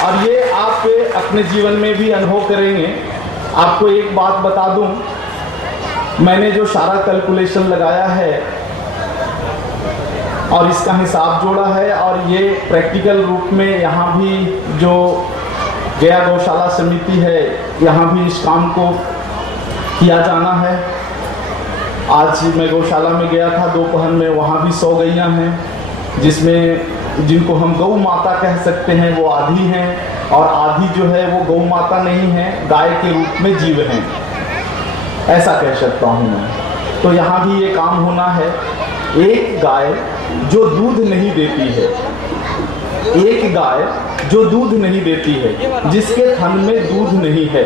और ये आप अपने जीवन में भी अनुभव करेंगे। आपको एक बात बता दूं, मैंने जो सारा कैलकुलेशन लगाया है और इसका हिसाब जोड़ा है, और ये प्रैक्टिकल रूप में यहाँ भी जो गया गौशाला समिति है, यहाँ भी इस काम को किया जाना है। आज मैं गौशाला में गया था दोपहर में, वहाँ भी 100 गैया हैं, जिनको हम गौ माता कह सकते हैं, वो आधी हैं, और आधी जो है वो गौ माता नहीं है, गाय के रूप में जीव हैं, ऐसा कह सकता हूँ मैं। तो यहाँ भी ये काम होना है। एक गाय जो दूध नहीं देती है, एक गाय जो दूध नहीं देती है, जिसके थन में दूध नहीं है,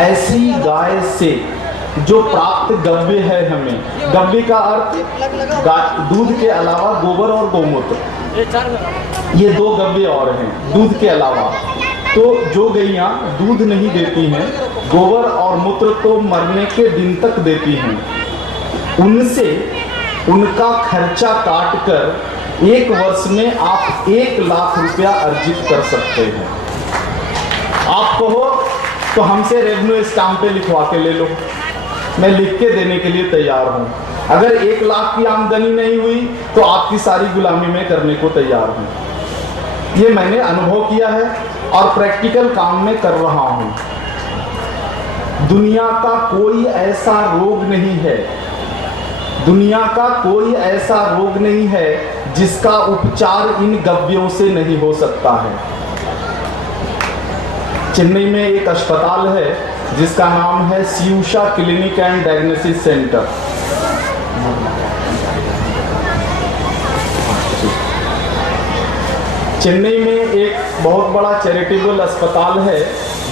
ऐसी गाय से जो प्राप्त गव्य है हमें, गव्य का अर्थ दूध के अलावा गोबर और गौमूत्र, ये 2 गव्य और हैं दूध के अलावा। तो जो गैया दूध नहीं देती हैं, गोबर और मूत्र तो मरने के दिन तक देती हैं, उनसे उनका खर्चा काट कर 1 वर्ष में आप 1 लाख रुपया अर्जित कर सकते हैं। आप कहो तो हमसे रेवेन्यू स्टाम्प पे लिखवा के ले लो, मैं लिख के देने के लिए तैयार हूं। अगर 1 लाख की आमदनी नहीं हुई तो आपकी सारी गुलामी में करने को तैयार हूं। ये मैंने अनुभव किया है और प्रैक्टिकल काम में कर रहा हूं। दुनिया का कोई ऐसा रोग नहीं है, दुनिया का कोई ऐसा रोग नहीं है जिसका उपचार इन गव्यों से नहीं हो सकता है। चेन्नई में एक अस्पताल है जिसका नाम है Shivsha clinic and diagnosis centre. Chennai में एक बहुत बड़ा चैरिटेबल अस्पताल है,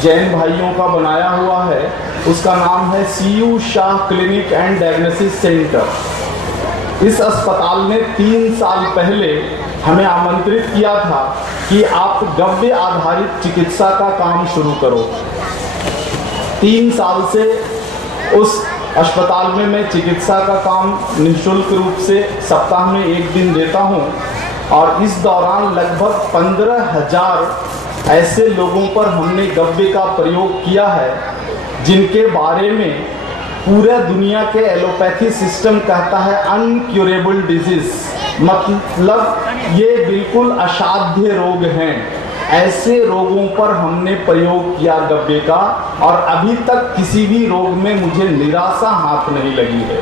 जैन भाइयों का बनाया हुआ है, उसका नाम है Shivsha clinic and diagnosis centre. इस अस्पताल ने 3 साल पहले हमें आमंत्रित किया था कि आप गव्य आधारित चिकित्सा का काम शुरू करो। 3 साल से उस अस्पताल में मैं चिकित्सा का काम निःशुल्क रूप से सप्ताह में 1 दिन देता हूं, और इस दौरान लगभग 15,000 ऐसे लोगों पर हमने गव्य का प्रयोग किया है जिनके बारे में पूरा दुनिया के एलोपैथी सिस्टम कहता है अनक्यूरेबल डिजीज, मतलब ये बिल्कुल असाध्य रोग हैं। ऐसे रोगों पर हमने प्रयोग किया गव्य का, और अभी तक किसी भी रोग में मुझे निराशा हाथ नहीं लगी है।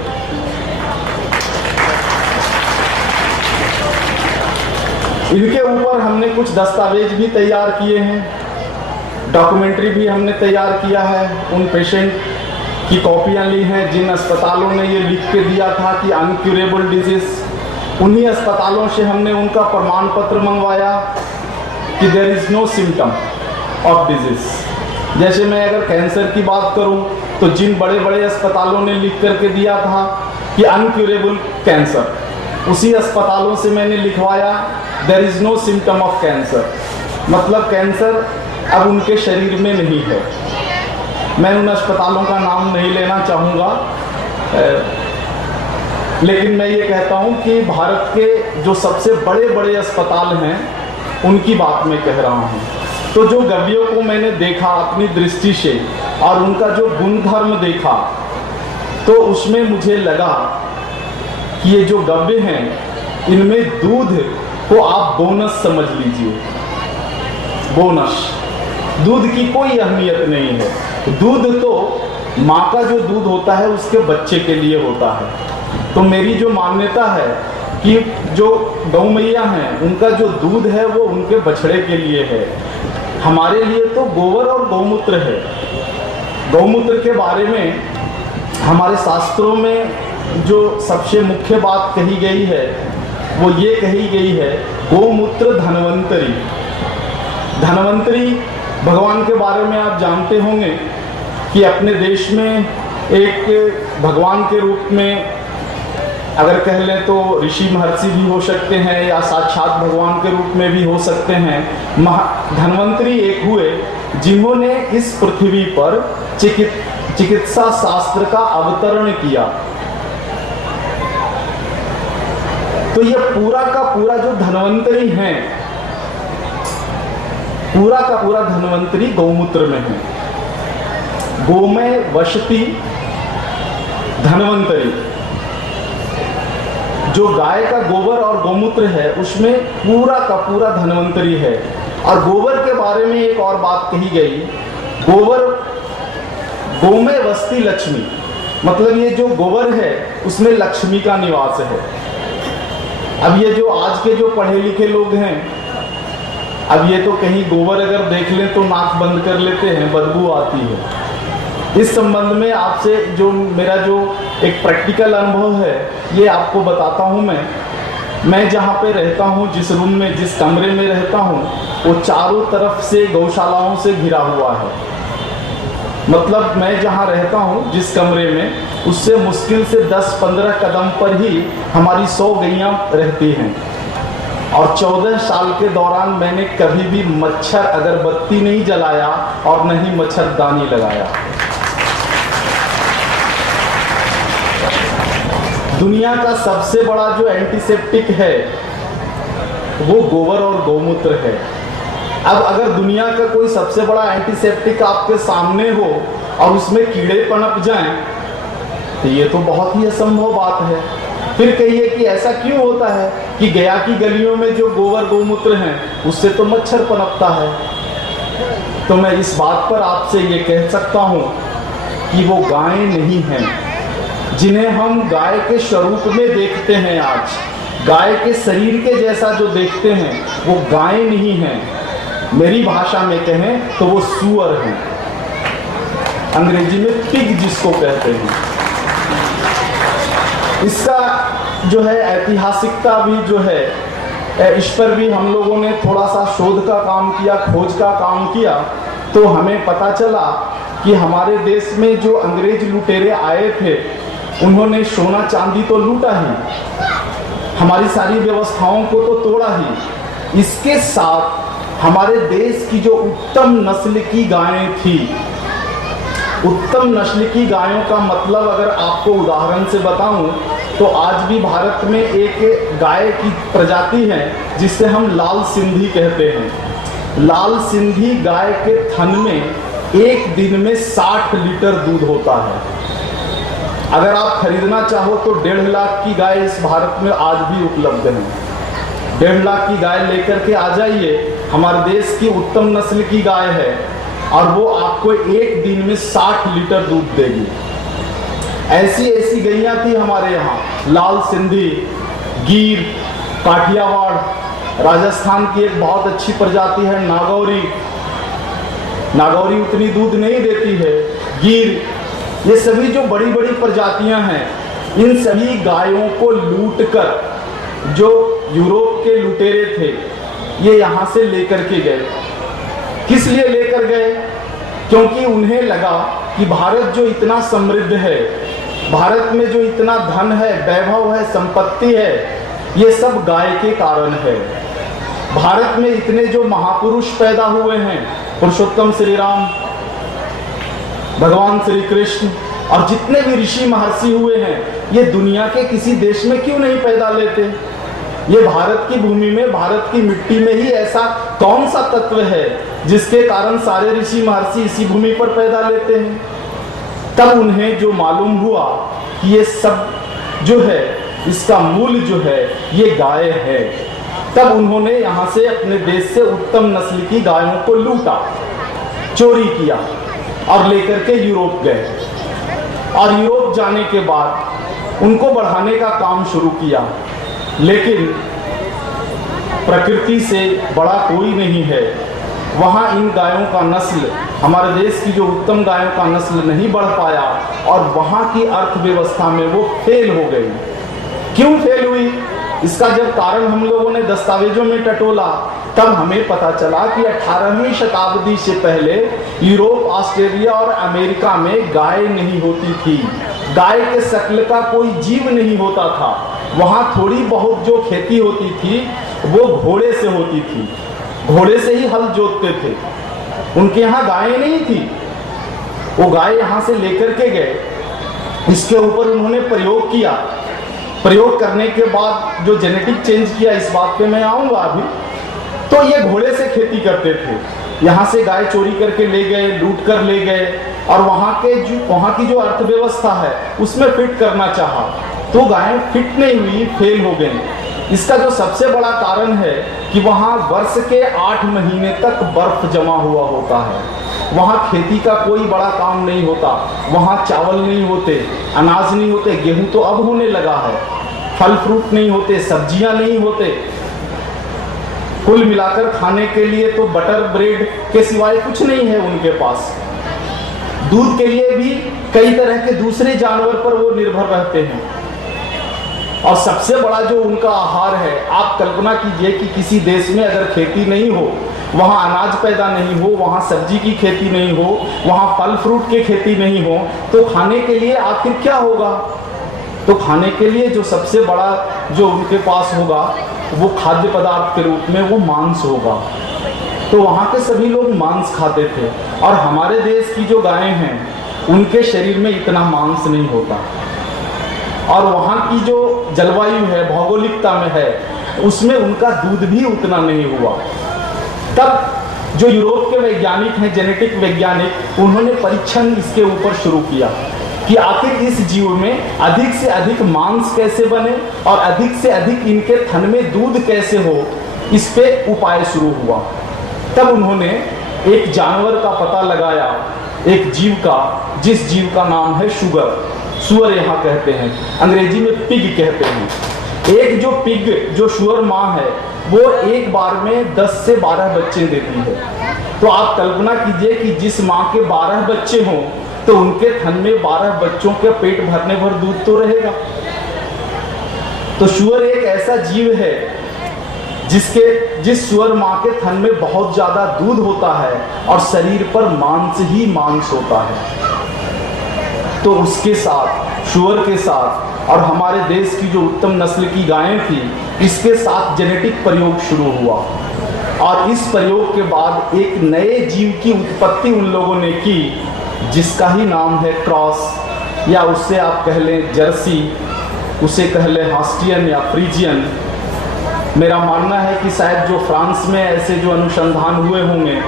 इनके ऊपर हमने कुछ दस्तावेज भी तैयार किए हैं, डॉक्यूमेंट्री भी हमने तैयार किया है। उन पेशेंट की कॉपियां ली हैं जिन अस्पतालों ने ये लिख के दिया था कि अनक्यूरेबल डिजीज, उन्हीं अस्पतालों से हमने उनका प्रमाण पत्र मंगवाया कि there is no symptom of disease. जैसे मैं अगर कैंसर की बात करूं तो जिन बड़े बड़े अस्पतालों ने लिख करके दिया था कि अनक्यूरेबल कैंसर, उसी अस्पतालों से मैंने लिखवाया there is no symptom of cancer, मतलब कैंसर अब उनके शरीर में नहीं है। मैं उन अस्पतालों का नाम नहीं लेना चाहूँगा, लेकिन मैं ये कहता हूँ कि भारत के जो सबसे बड़े बड़े अस्पताल हैं उनकी बात मैं कह रहा हूँ। तो जो गव्यों को मैंने देखा अपनी दृष्टि से और उनका जो गुणधर्म देखा, तो उसमें मुझे लगा कि ये जो गव्य हैं इनमें दूध को आप बोनस समझ लीजिए। बोनस, दूध की कोई अहमियत नहीं है। दूध तो माँ का जो दूध होता है उसके बच्चे के लिए होता है। तो मेरी जो मान्यता है कि जो गौ मैया हैं उनका जो दूध है वो उनके बछड़े के लिए है। हमारे लिए तो गोबर और गौमूत्र है। गौमूत्र के बारे में हमारे शास्त्रों में जो सबसे मुख्य बात कही गई है वो ये कही गई है, गौमूत्र धनवंतरी। धनवंतरी भगवान के बारे में आप जानते होंगे कि अपने देश में एक भगवान के रूप में अगर कह लें तो ऋषि महर्षि भी हो सकते हैं या साक्षात भगवान के रूप में भी हो सकते हैं। धन्वंतरी एक हुए जिन्होंने इस पृथ्वी पर चिकित्सा शास्त्र का अवतरण किया। तो ये पूरा का पूरा जो धन्वंतरी हैं पूरा का पूरा धन्वंतरी गौमूत्र में है। गोमय वशति धन्वंतरी, जो गाय का गोबर और गौमूत्र है उसमें पूरा का पूरा धन्वंतरी है। और गोबर के बारे में एक और बात कही गई, गोबर गोमय वस्ति लक्ष्मी, मतलब ये जो गोबर है उसमें लक्ष्मी का निवास है। अब ये जो आज के जो पढ़े लिखे लोग हैं, अब ये तो कहीं गोबर अगर देख लें तो नाक बंद कर लेते हैं, बदबू आती है। इस संबंध में आपसे जो मेरा जो एक प्रैक्टिकल अनुभव है ये आपको बताता हूँ। मैं जहाँ पे रहता हूँ, जिस रूम में जिस कमरे में रहता हूँ, वो चारों तरफ से गौशालाओं से घिरा हुआ है। मतलब मैं जहाँ रहता हूँ जिस कमरे में, उससे मुश्किल से 10-15 कदम पर ही हमारी 100 गैयाँ रहती हैं। और 14 साल के दौरान मैंने कभी भी मच्छर अगरबत्ती नहीं जलाया और न ही मच्छरदानी लगाया। दुनिया का सबसे बड़ा जो एंटीसेप्टिक है वो गोबर और गौमूत्र है। अब अगर दुनिया का कोई सबसे बड़ा एंटीसेप्टिक आपके सामने हो और उसमें कीड़े पनप जाएं, तो ये तो बहुत ही असंभव बात है। फिर कहिए कि ऐसा क्यों होता है कि गया की गलियों में जो गोबर गौमूत्र हैं उससे तो मच्छर पनपता है। तो मैं इस बात पर आपसे ये कह सकता हूँ कि वो गायें नहीं हैं जिन्हें हम गाय के स्वरूप में देखते हैं। आज गाय के शरीर के जैसा जो देखते हैं वो गायें नहीं हैं। मेरी भाषा में कहें तो वो सुअर हैं, अंग्रेजी में पिग जिसको कहते हैं। इसका जो है ऐतिहासिकता भी जो है, इस पर भी हम लोगों ने थोड़ा सा शोध का काम किया, खोज का काम किया, तो हमें पता चला कि हमारे देश में जो अंग्रेज लुटेरे आए थे उन्होंने सोना चांदी तो लूटा ही, हमारी सारी व्यवस्थाओं को तो तोड़ा ही, इसके साथ हमारे देश की जो उत्तम नस्ल की गायें थी, उत्तम नस्ल की गायों का मतलब अगर आपको उदाहरण से बताऊं तो आज भी भारत में एक गाय की प्रजाति है जिसे हम लाल सिंधी कहते हैं। लाल सिंधी गाय के थन में एक दिन में 60 लीटर दूध होता है। अगर आप खरीदना चाहो तो 1.5 लाख की गाय इस भारत में आज भी उपलब्ध है। 1.5 लाख की गाय लेकर के आ जाइए, हमारे देश की उत्तम नस्ल की गाय है और वो आपको एक दिन में 60 लीटर दूध देगी। ऐसी ऐसी गैया थी हमारे यहाँ, लाल सिंधी, गिर, काठियावाड़, राजस्थान की एक बहुत अच्छी प्रजाति है नागौरी। नागौरी उतनी दूध नहीं देती है। गिर, ये सभी जो बड़ी बड़ी प्रजातियां हैं, इन सभी गायों को लूटकर जो यूरोप के लुटेरे थे ये यहाँ से लेकर के गए। किस लिए लेकर गए? क्योंकि उन्हें लगा कि भारत जो इतना समृद्ध है, भारत में जो इतना धन है, वैभव है, संपत्ति है, ये सब गाय के कारण है। भारत में इतने जो महापुरुष पैदा हुए हैं, पुरुषोत्तम श्री राम, भगवान श्री कृष्ण और जितने भी ऋषि महर्षि हुए हैं, ये दुनिया के किसी देश में क्यों नहीं पैदा लेते? ये भारत की भूमि में, भारत की मिट्टी में ही ऐसा कौन सा तत्व है जिसके कारण सारे ऋषि महर्षि इसी भूमि पर पैदा लेते हैं? तब उन्हें जो मालूम हुआ कि ये सब जो है, इसका मूल जो है ये गाय है, तब उन्होंने यहाँ से अपने देश से उत्तम नस्ल की गायों को लूटा, चोरी किया और लेकर के यूरोप गए। और यूरोप जाने के बाद उनको बढ़ाने का काम शुरू किया, लेकिन प्रकृति से बड़ा कोई नहीं है। वहाँ इन गायों का नस्ल, हमारे देश की जो उत्तम गायों का नस्ल नहीं बढ़ पाया और वहाँ की अर्थव्यवस्था में वो फेल हो गई। क्यों फेल हुई? इसका जब कारण हम लोगों ने दस्तावेजों में टटोला, तब हमें पता चला कि 18वीं शताब्दी से पहले यूरोप, ऑस्ट्रेलिया और अमेरिका में गाय नहीं होती थी। गाय के शक्ल का कोई जीव नहीं होता था। वहाँ थोड़ी बहुत जो खेती होती थी वो घोड़े से होती थी, घोड़े से ही हल जोतते थे। उनके यहाँ गायें नहीं थी। वो गाय यहाँ से लेकर के गए, इसके ऊपर उन्होंने प्रयोग किया। प्रयोग करने के बाद जो जेनेटिक चेंज किया, इस बात पे मैं आऊँगा अभी, तो ये घोड़े से खेती करते थे। यहाँ से गाय चोरी करके ले गए, लूट कर ले गए, और वहाँ की जो अर्थव्यवस्था है उसमें फिट करना चाहा तो गायें फिट नहीं हुई, फेल हो गई। इसका जो सबसे बड़ा कारण है कि वहाँ वर्ष के 8 महीने तक बर्फ जमा हुआ होता है, वहाँ खेती का कोई बड़ा काम नहीं होता, वहाँ चावल नहीं होते, अनाज नहीं होते, गेहूं तो अब होने लगा है, फल फ्रूट नहीं होते, सब्जियां नहीं होते, कुल मिलाकर खाने के लिए तो बटर ब्रेड के सिवाय कुछ नहीं है उनके पास। दूध के लिए भी कई तरह के दूसरे जानवर पर वो निर्भर रहते हैं, और सबसे बड़ा जो उनका आहार है, आप कल्पना कीजिए कि किसी देश में अगर खेती नहीं हो, वहाँ अनाज पैदा नहीं हो, वहाँ सब्जी की खेती नहीं हो, वहाँ फल फ्रूट की खेती नहीं हो, तो खाने के लिए आखिर क्या होगा? तो खाने के लिए जो सबसे बड़ा जो उनके पास होगा वो खाद्य पदार्थ के रूप में वो मांस होगा। तो वहाँ के सभी लोग मांस खाते थे, और हमारे देश की जो गायें हैं उनके शरीर में इतना मांस नहीं होता, और वहाँ की जो जलवायु है, भौगोलिकता में है, उसमें उनका दूध भी उतना नहीं हुआ। तब जो यूरोप के वैज्ञानिक हैं, जेनेटिक वैज्ञानिक, उन्होंने परीक्षण इसके ऊपर शुरू किया कि आखिर इस जीव में अधिक से अधिक मांस कैसे बने और अधिक से अधिक इनके थन में दूध कैसे हो, इस पे उपाय शुरू हुआ। तब उन्होंने एक जानवर का पता लगाया, एक जीव का, जिस जीव का नाम है सुअर यहाँ कहते हैं, अंग्रेजी में पिग कहते हैं। एक जो पिग, जो सुअर माँ है, वो एक बार में 10 से 12 बच्चे देती है। तो आप कल्पना कीजिए कि जिस माँ के 12 बच्चे हों तो उनके थन में 12 बच्चों के पेट भरने भर दूध तो रहेगा। तो सुअर एक ऐसा जीव है जिस सुअर माँ के थन में बहुत ज्यादा दूध होता है और शरीर पर मांस ही मांस होता है। तो उसके साथ, सुअर के साथ, और हमारे देश की जो उत्तम नस्ल की गायें थी, इसके साथ जेनेटिक प्रयोग शुरू हुआ, और इस प्रयोग के बाद एक नए जीव की उत्पत्ति उन लोगों ने की, जिसका ही नाम है क्रॉस, या उससे आप कह लें जर्सी, उसे कह लें हॉस्टियन या फ्रीजियन। मेरा मानना है कि शायद जो फ्रांस में ऐसे जो अनुसंधान हुए होंगे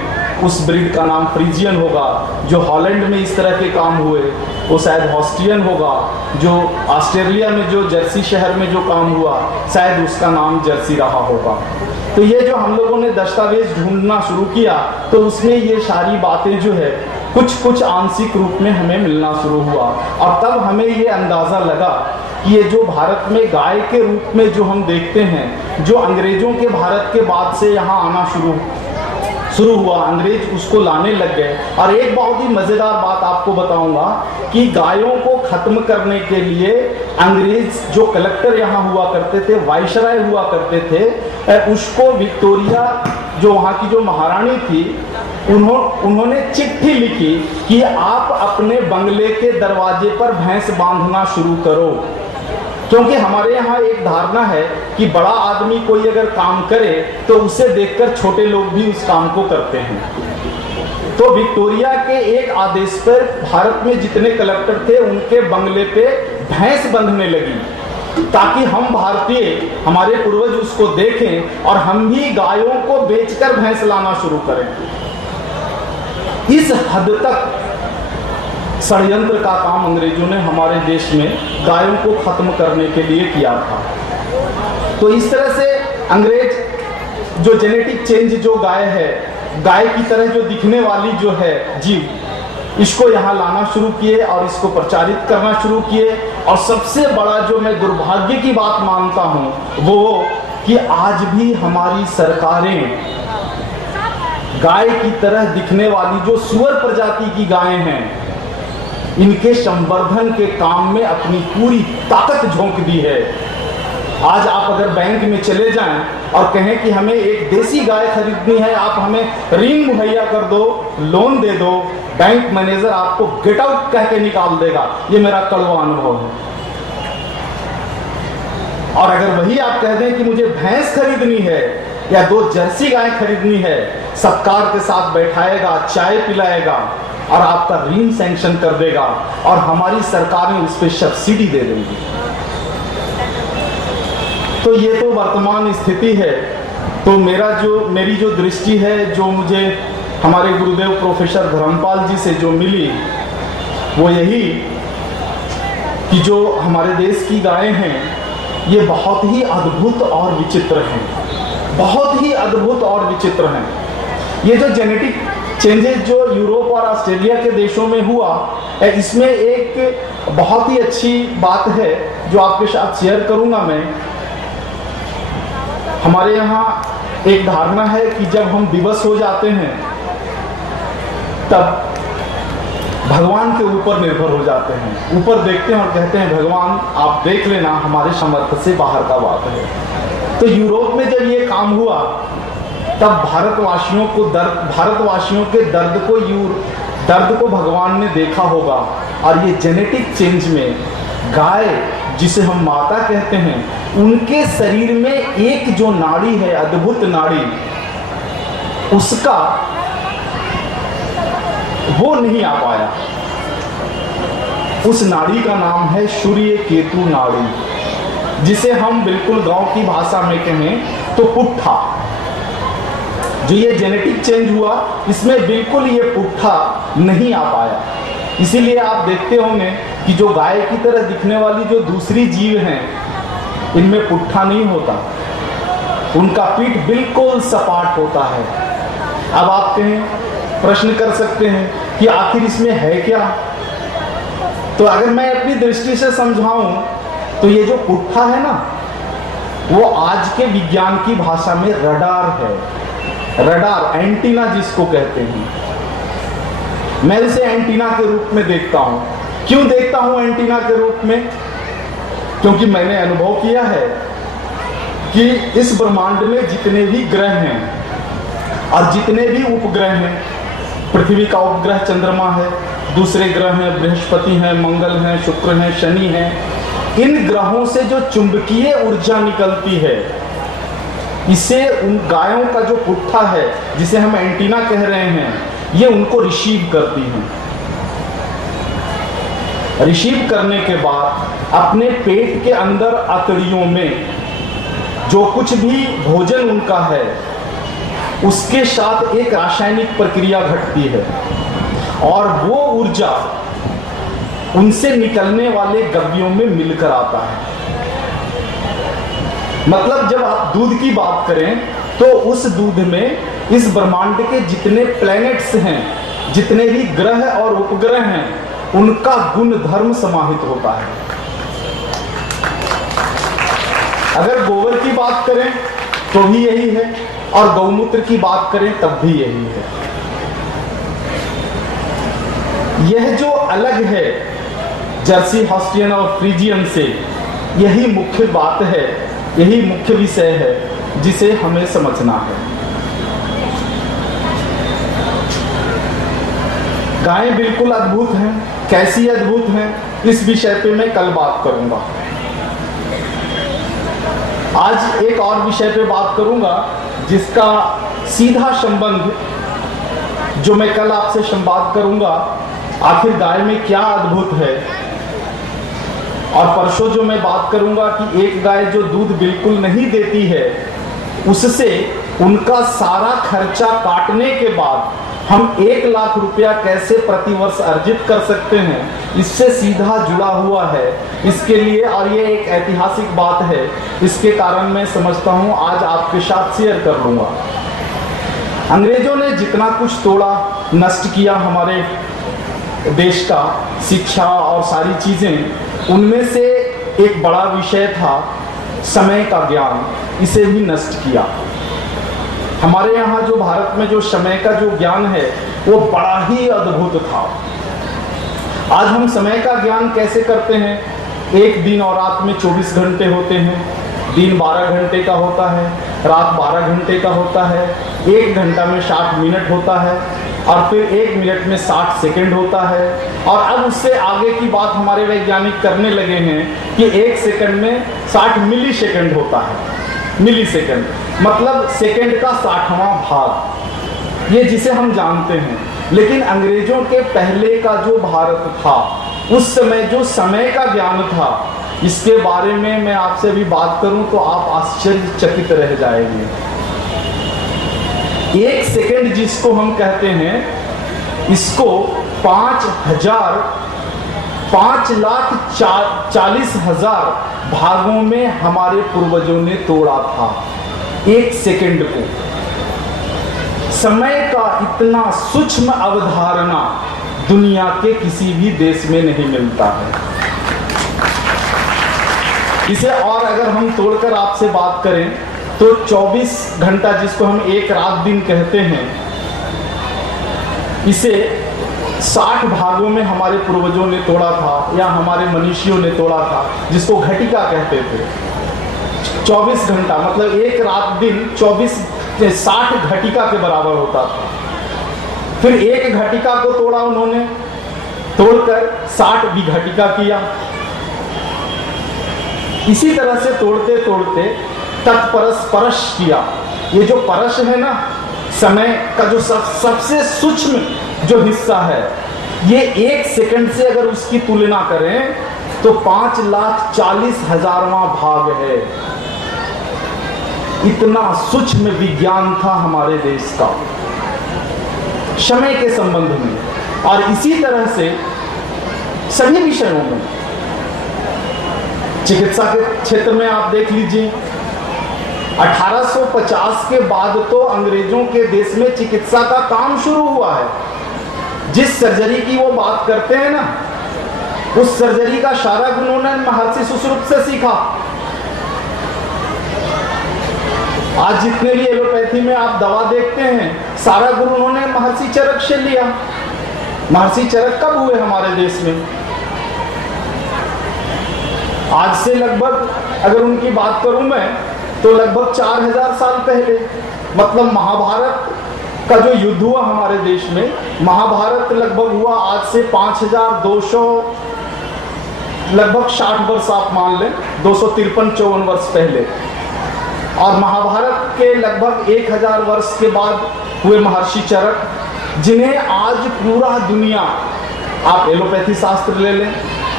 उस ब्रीड का नाम फ्रीजियन होगा, जो हॉलैंड में इस तरह के काम हुए वो शायद हॉस्टियन होगा, जो ऑस्ट्रेलिया में जो जर्सी शहर में जो काम हुआ शायद उसका नाम जर्सी रहा होगा। तो ये जो हम लोगों ने दस्तावेज ढूंढना शुरू किया तो उसमें ये सारी बातें जो है कुछ आंशिक रूप में हमें मिलना शुरू हुआ, और तब हमें ये अंदाज़ा लगा कि ये जो भारत में गाय के रूप में जो हम देखते हैं, जो अंग्रेजों के भारत के बाद से यहाँ आना शुरू हुआ, अंग्रेज उसको लाने लग गए। और एक बहुत ही मज़ेदार बात आपको बताऊंगा कि गायों को खत्म करने के लिए अंग्रेज जो कलेक्टर यहाँ हुआ करते थे, वाइसराय हुआ करते थे, उसको विक्टोरिया जो वहाँ की जो महारानी थी, उन्होंने चिट्ठी लिखी कि आप अपने बंगले के दरवाजे पर भैंस बांधना शुरू करो, क्योंकि हमारे यहाँ एक धारणा है कि बड़ा आदमी कोई अगर काम करे तो उसे देखकर छोटे लोग भी उस काम को करते हैं। तो विक्टोरिया के एक आदेश पर भारत में जितने कलेक्टर थे उनके बंगले पे भैंस बंधने लगी, ताकि हम भारतीय, हमारे पूर्वज उसको देखें और हम भी गायों को बेचकर भैंस लाना शुरू करें। इस हद तक षड्यंत्र का काम अंग्रेजों ने हमारे देश में गायों को खत्म करने के लिए किया था। तो इस तरह से अंग्रेज जो जेनेटिक चेंज जो गाय है, गाय की तरह जो दिखने वाली जो है जीव, इसको यहाँ लाना शुरू किए और इसको प्रचारित करना शुरू किए। और सबसे बड़ा जो मैं दुर्भाग्य की बात मानता हूँ वो कि आज भी हमारी सरकारें गाय की तरह दिखने वाली जो सुअर प्रजाति की गायें हैं, इनके संवर्धन के काम में अपनी पूरी ताकत झोंक दी है। आज आप अगर बैंक में चले जाएं और कहें कि हमें एक देसी गाय खरीदनी है, आप हमें ऋण मुहैया कर दो, लोन दे दो, बैंक मैनेजर आपको गेट आउट कह के निकाल देगा। ये मेरा कड़वा अनुभव है। और अगर वही आप कह दें कि मुझे भैंस खरीदनी है या 2 जर्सी गाय खरीदनी है, सत्कार के साथ बैठाएगा, चाय पिलाएगा और आपका ऋण सैंक्शन कर देगा, और हमारी सरकार उस पर सब्सिडी दे देगी। तो ये तो वर्तमान स्थिति है। तो मेरी जो दृष्टि है, जो मुझे हमारे गुरुदेव प्रोफेसर धर्मपाल जी से जो मिली वो यही कि जो हमारे देश की गायें हैं ये बहुत ही अद्भुत और विचित्र हैं, बहुत ही अद्भुत और विचित्र हैं। ये जो जेनेटिक चेंजेस जो यूरोप और ऑस्ट्रेलिया के देशों में हुआ, इसमें एक बहुत ही अच्छी बात है जो आपके साथ शेयर करूंगा मैं। हमारे यहाँ एक धारणा है कि जब हम विवश हो जाते हैं तब भगवान के ऊपर निर्भर हो जाते हैं, ऊपर देखते हैं और कहते हैं भगवान आप देख लेना, हमारे सामर्थ्य से बाहर का बात है। तो यूरोप में जब ये काम हुआ तब भारतवासियों के दर्द को भगवान ने देखा होगा और ये जेनेटिक चेंज में गाय जिसे हम माता कहते हैं उनके शरीर में एक जो नाड़ी है, अद्भुत नाड़ी, उसका वो नहीं आ पाया। उस नाड़ी का नाम है सूर्य केतु नाड़ी, जिसे हम बिल्कुल गांव की भाषा में कहें तो पुट्ठा। जो ये जेनेटिक चेंज हुआ इसमें बिल्कुल ये पुट्ठा नहीं आ पाया। इसीलिए आप देखते होंगे कि जो गाय की तरह दिखने वाली जो दूसरी जीव हैं इनमें पुट्ठा नहीं होता, उनका पीठ बिल्कुल सपाट होता है। अब आप कहें, प्रश्न कर सकते हैं कि आखिर इसमें है क्या? तो अगर मैं अपनी दृष्टि से समझाऊं तो ये जो पुट्ठा है ना वो आज के विज्ञान की भाषा में रडार है। रडार, एंटीना जिसको कहते हैं। मैं इसे एंटीना के रूप में देखता हूं। क्यों देखता हूं एंटीना के रूप में? क्योंकि मैंने अनुभव किया है कि इस ब्रह्मांड में जितने भी ग्रह हैं और जितने भी उपग्रह हैं, पृथ्वी का उपग्रह चंद्रमा है, दूसरे ग्रह हैं बृहस्पति हैं, मंगल हैं, शुक्र हैं, शनि हैं, इन ग्रहों से जो चुंबकीय ऊर्जा निकलती है इसे उन गायों का जो पुट्ठा है जिसे हम एंटीना कह रहे हैं ये उनको रिसीव करती हैं। रिसीव करने के बाद अपने पेट के अंदर आंतड़ियों में जो कुछ भी भोजन उनका है उसके साथ एक रासायनिक प्रक्रिया घटती है और वो ऊर्जा उनसे निकलने वाले गव्यों में मिलकर आता है। मतलब जब आप दूध की बात करें तो उस दूध में इस ब्रह्मांड के जितने प्लैनेट्स हैं, जितने भी ग्रह और उपग्रह हैं, उनका गुण धर्म समाहित होता है। अगर गोबर की बात करें तो भी यही है और गौमूत्र की बात करें तब भी यही है। यह जो अलग है जर्सी हॉस्टियन और फ्रीजियन से, यही मुख्य बात है, यही मुख्य विषय है जिसे हमें समझना है। गायें बिल्कुल अद्भुत हैं। कैसी अद्भुत हैं इस विषय पे मैं कल बात करूंगा। आज एक और विषय पे बात करूंगा जिसका सीधा संबंध जो मैं कल आपसे संवाद करूंगा, आखिर गाय में क्या अद्भुत है। और परसों जो मैं बात करूंगा कि एक गाय जो दूध बिल्कुल नहीं देती है उससे उनका सारा खर्चा काटने के बाद हम 1 लाख रुपया कैसे प्रतिवर्ष अर्जित कर सकते हैं, इससे सीधा जुड़ा हुआ है इसके लिए। और ये एक ऐतिहासिक बात है, इसके कारण मैं समझता हूँ आज आपके साथ शेयर कर लूँगा। अंग्रेजों ने जितना कुछ तोड़ा, नष्ट किया हमारे देश का, शिक्षा और सारी चीज़ें, उनमें से एक बड़ा विषय था समय का ज्ञान, इसे भी नष्ट किया। हमारे यहाँ जो भारत में जो समय का जो ज्ञान है वो बड़ा ही अद्भुत था। आज हम समय का ज्ञान कैसे करते हैं? एक दिन और रात में 24 घंटे होते हैं, दिन 12 घंटे का होता है, रात 12 घंटे का होता है, 1 घंटा में 60 मिनट होता है और फिर 1 मिनट में 60 सेकंड होता है। और अब उससे आगे की बात हमारे वैज्ञानिक करने लगे हैं कि 1 सेकंड में 60 मिली सेकंड होता है। मिली सेकंड मतलब सेकंड का 60वां भाग, ये जिसे हम जानते हैं। लेकिन अंग्रेजों के पहले का जो भारत था उस समय जो समय का ज्ञान था, इसके बारे में मैं आपसे भी बात करूं तो आप आश्चर्यचकित रह जाएंगे। 1 सेकंड जिसको हम कहते हैं, इसको 5,40,000 भागों में हमारे पूर्वजों ने तोड़ा था 1 सेकंड को। समय का इतना सूक्ष्म अवधारणा दुनिया के किसी भी देश में नहीं मिलता है। इसे और अगर हम तोड़कर आपसे बात करें तो 24 घंटा जिसको हम एक रात दिन कहते हैं, इसे 60 भागों में हमारे पूर्वजों ने तोड़ा था या हमारे मनीषियों ने तोड़ा था, जिसको घटिका कहते थे। 24 घंटा मतलब एक रात दिन 60 घटिका के बराबर होता था। फिर एक घटिका को तोड़ा उन्होंने, तोड़कर 60 विघटिका किया। इसी तरह से तोड़ते तोड़ते तत्परस परश किया। ये जो परश है ना, समय का जो सबसे सूक्ष्म जो हिस्सा है, ये 1 सेकंड से अगर उसकी तुलना करें तो 5,40,000वां भाग है। इतना सूक्ष्म विज्ञान था हमारे देश का समय के संबंध में। और इसी तरह से सभी विषयों में, चिकित्सा के क्षेत्र में आप देख लीजिए, 1850 के बाद तो अंग्रेजों के देश में चिकित्सा का काम शुरू हुआ है। जिस सर्जरी की वो बात करते हैं ना, उस सर्जरी का सारा गुण उन्होंने महर्षि सुश्रुत से सीखा। आज जितने भी एलोपैथी में आप दवा देखते हैं, सारा गुण उन्होंने महर्षि चरक से लिया। महर्षि चरक कब हुए हमारे देश में? आज से लगभग अगर उनकी बात करूं मैं तो लगभग 4000 साल पहले, मतलब महाभारत का जो युद्ध हुआ हमारे देश में, महाभारत लगभग हुआ आज से 5200 लगभग 60 वर्ष आप मान लें, 253-54 वर्ष पहले। और महाभारत के लगभग 1000 वर्ष के बाद हुए महर्षि चरक, जिन्हें आज पूरा दुनिया, आप एलोपैथी शास्त्र ले लें,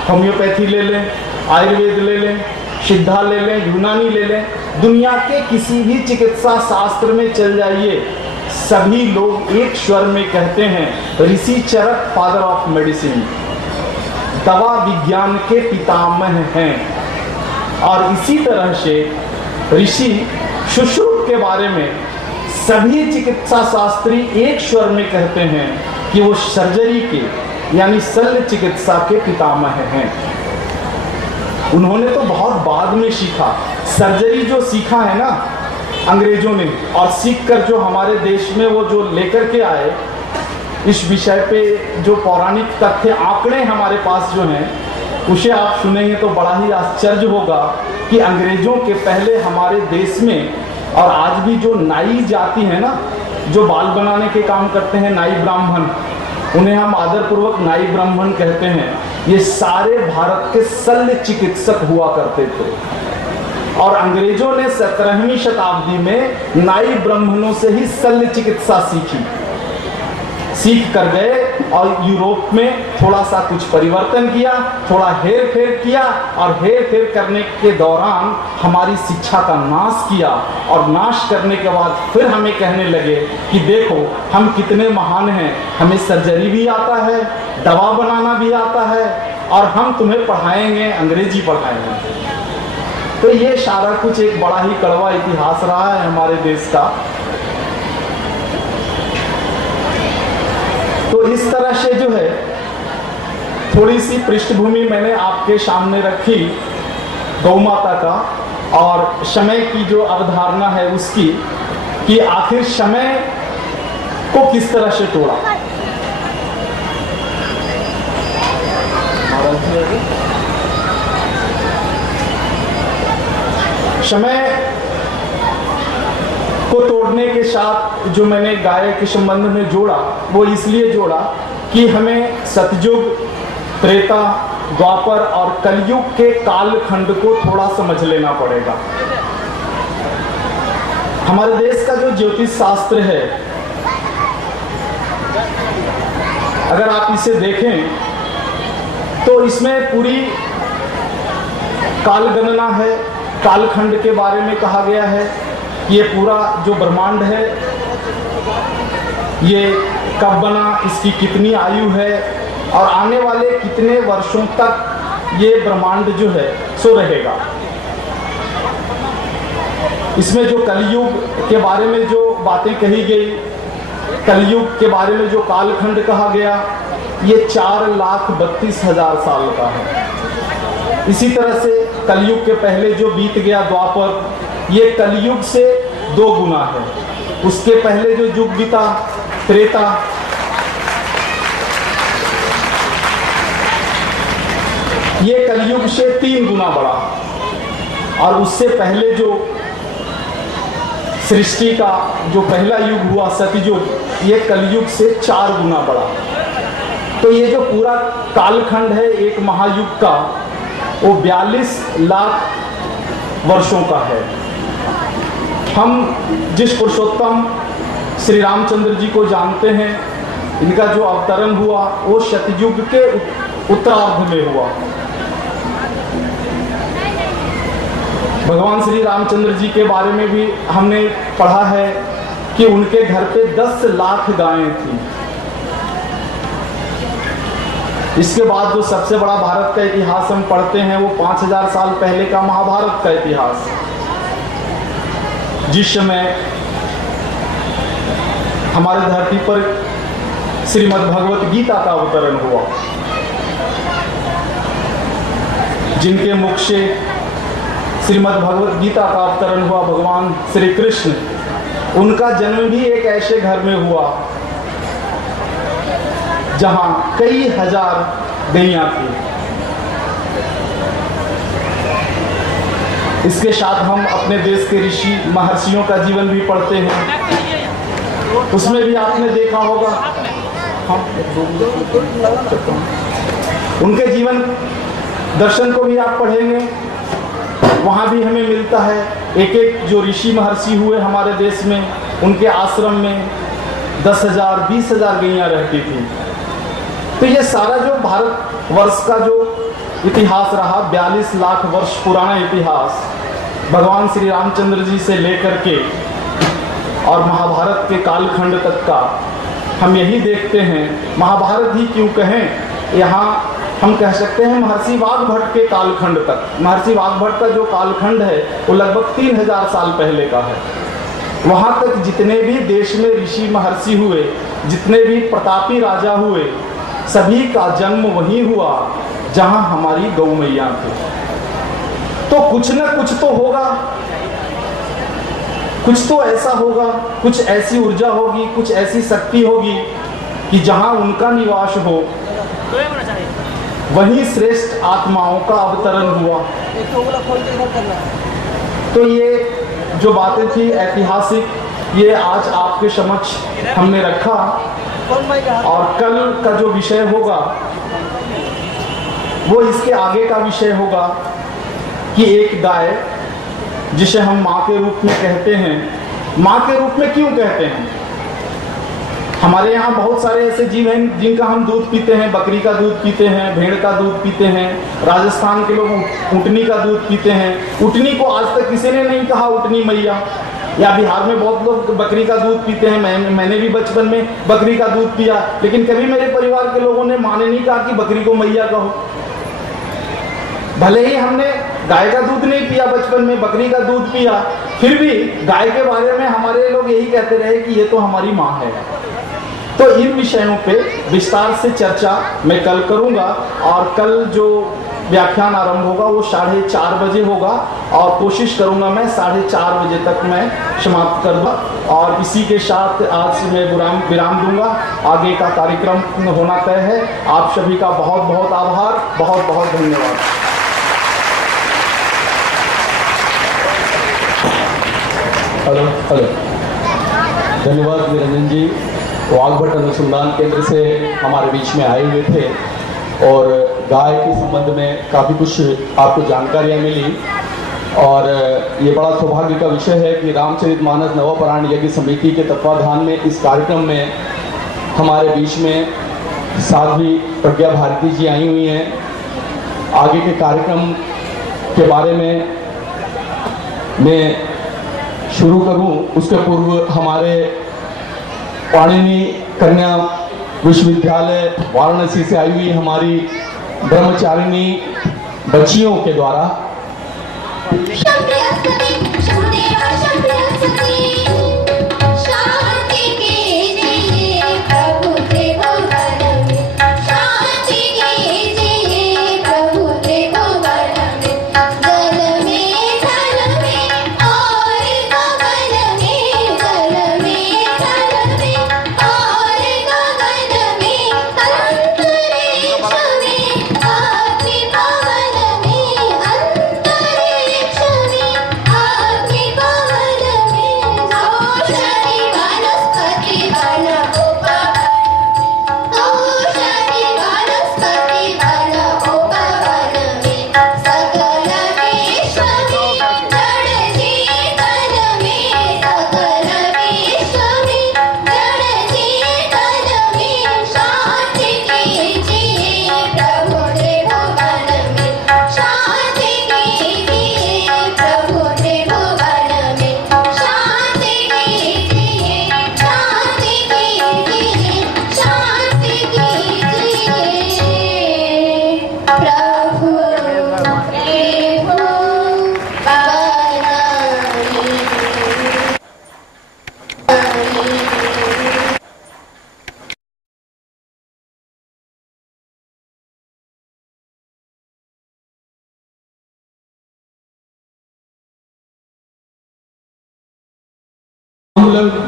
होम्योपैथी ले लें, आयुर्वेद ले लें, सिद्धा ले लें, यूनानी ले लें, दुनिया के किसी भी चिकित्सा शास्त्र में चल जाइए, सभी लोग एक स्वर में कहते हैं ऋषि चरक फादर ऑफ मेडिसिन, दवा विज्ञान के पितामह हैं। और इसी तरह से ऋषि सुश्रुत के बारे में सभी चिकित्सा शास्त्री एक स्वर में कहते हैं कि वो सर्जरी के यानी शल्य चिकित्सा के पितामह हैं। उन्होंने तो बहुत बाद में सीखा, सर्जरी जो सीखा है ना अंग्रेजों ने, और सीखकर जो हमारे देश में वो जो लेकर के आए, इस विषय पे जो पौराणिक तथ्य आंकड़े हमारे पास जो हैं, उसे आप सुनेंगे तो बड़ा ही आश्चर्य होगा कि अंग्रेजों के पहले हमारे देश में, और आज भी जो नाई जाति है ना, जो बाल बनाने के काम करते हैं, नाई ब्राह्मण, उन्हें हम आदरपूर्वक नाई ब्राह्मण कहते हैं, ये सारे भारत के शल्य चिकित्सक हुआ करते थे। और अंग्रेजों ने 17वीं शताब्दी में नाई ब्राह्मणों से ही शल्य चिकित्सा सीखी, सीख कर गए और यूरोप में थोड़ा सा कुछ परिवर्तन किया, थोड़ा हेर फेर किया, और हेर फेर करने के दौरान हमारी शिक्षा का नाश किया, और नाश करने के बाद फिर हमें कहने लगे कि देखो हम कितने महान हैं, हमें सर्जरी भी आता है, दवा बनाना भी आता है, और हम तुम्हें पढ़ाएंगे, अंग्रेजी पढ़ाएंगे। तो ये सारा कुछ एक बड़ा ही कड़वा इतिहास रहा है हमारे देश का। तो इस तरह से जो है थोड़ी सी पृष्ठभूमि मैंने आपके सामने रखी गौ माता का, और समय की जो अवधारणा है उसकी, कि आखिर समय को किस तरह से तोड़ा। समय को तोड़ने के साथ जो मैंने गाय के संबंध में जोड़ा, वो इसलिए जोड़ा कि हमें सतयुग, त्रेता, द्वापर और कलयुग के कालखंड को थोड़ा समझ लेना पड़ेगा। हमारे देश का जो ज्योतिष शास्त्र है, अगर आप इसे देखें तो इसमें पूरी काल गणना है, कालखंड के बारे में कहा गया है। ये पूरा जो ब्रह्मांड है ये कब बना, इसकी कितनी आयु है और आने वाले कितने वर्षों तक ये ब्रह्मांड जो है सो रहेगा। इसमें जो कलयुग के बारे में जो बातें कही गई, कलयुग के बारे में जो कालखंड कहा गया, ये 4,32,000 साल का है। इसी तरह से कलयुग के पहले जो बीत गया द्वापर, ये कलयुग से 2 गुना है। उसके पहले जो युग बीता त्रेता, ये कलयुग से 3 गुना बड़ा, और उससे पहले जो सृष्टि का जो पहला युग हुआ सतयुग, ये कलयुग से 4 गुना बड़ा। तो ये जो पूरा कालखंड है एक महायुग का, वो 42 लाख वर्षों का है। हम जिस पुरुषोत्तम श्री रामचंद्र जी को जानते हैं, इनका जो अवतरण हुआ वो सतयुग के उत्तरार्ध में हुआ। भगवान श्री रामचंद्र जी के बारे में भी हमने पढ़ा है कि उनके घर पे 10 लाख गायें थी। इसके बाद जो सबसे बड़ा भारत का इतिहास हम पढ़ते हैं वो 5000 साल पहले का महाभारत का इतिहास, जिस समय हमारे धरती पर श्रीमद् भगवत गीता का अवतरण हुआ, जिनके मुख से श्रीमद् भगवत गीता का अवतरण हुआ भगवान श्री कृष्ण, उनका जन्म भी एक ऐसे घर में हुआ जहां कई हजार गैयां थी। इसके साथ हम अपने देश के ऋषि महर्षियों का जीवन भी पढ़ते हैं, उसमें भी आपने देखा होगा, हम उनके जीवन दर्शन को भी आप पढ़ेंगे, वहाँ भी हमें मिलता है एक एक जो ऋषि महर्षि हुए हमारे देश में, उनके आश्रम में 10,000 20,000 गैयां रहती थी। तो ये सारा जो भारत वर्ष का जो इतिहास रहा, 42 लाख वर्ष पुराना इतिहास, भगवान श्री रामचंद्र जी से लेकर के और महाभारत के कालखंड तक का हम यही देखते हैं। महाभारत ही क्यों कहें, यहाँ हम कह सकते हैं महर्षि वाग्भट के कालखंड तक। महर्षि वाग्भट का जो कालखंड है वो लगभग 3000 साल पहले का है। वहां तक जितने भी देश में ऋषि महर्षि हुए, जितने भी प्रतापी राजा हुए, सभी का जन्म वहीं हुआ जहां हमारी गौ मैया थी। तो कुछ न कुछ तो होगा, कुछ तो ऐसा होगा, कुछ ऐसी ऊर्जा होगी, कुछ ऐसी शक्ति होगी कि जहां उनका निवास हो वहीं श्रेष्ठ आत्माओं का अवतरण हुआ। तो ये जो बातें थी ऐतिहासिक, ये आज आपके समक्ष हमने रखा। और कल का जो विषय होगा वो इसके आगे का विषय होगा कि एक गाय जिसे हम माँ के रूप में कहते हैं, माँ के रूप में क्यों कहते हैं? हमारे यहाँ बहुत सारे ऐसे जीव हैं जिनका हम दूध पीते हैं, बकरी का दूध पीते हैं, भेड़ का दूध पीते हैं, राजस्थान के लोग ऊँटनी का दूध पीते हैं। ऊँटनी को आज तक किसी ने नहीं कहा ऊँटनी मैया, या बिहार में बहुत लोग बकरी का दूध पीते हैं। मैंने भी बचपन में बकरी का दूध पिया, लेकिन कभी मेरे परिवार के लोगों ने माँ ने नहीं कहा कि बकरी को मैया कहो। भले ही हमने गाय का दूध नहीं पिया बचपन में, बकरी का दूध पिया, फिर भी गाय के बारे में हमारे लोग यही कहते रहे कि ये तो हमारी माँ है। तो इन विषयों पे विस्तार से चर्चा मैं कल करूंगा, और कल जो व्याख्यान आरंभ होगा वो 4:30 बजे होगा, और कोशिश करूंगा मैं 4:30 बजे तक मैं समाप्त कर दूँ। और इसी के साथ आज से मैं विराम दूंगा। आगे का कार्यक्रम होना तय है। आप सभी का बहुत बहुत आभार, बहुत बहुत धन्यवाद। हेलो धन्यवाद निरंजन जी। वाग्भट अनुसंधान केंद्र से हमारे बीच में आए हुए थे और गाय के संबंध में काफ़ी कुछ आपको जानकारियाँ मिली। और ये बड़ा सौभाग्य का विषय है कि रामचरितमानस नवपराण यज्ञ समिति के तत्वाधान में इस कार्यक्रम में हमारे बीच में साध्वी प्रज्ञा भारती जी आई हुई हैं। आगे के कार्यक्रम के बारे में मैं शुरू करूं उसके पूर्व हमारे पाणिनि कन्या विश्वविद्यालय वाराणसी से आई हुई हमारी ब्रह्मचारिणी बच्चियों के द्वारा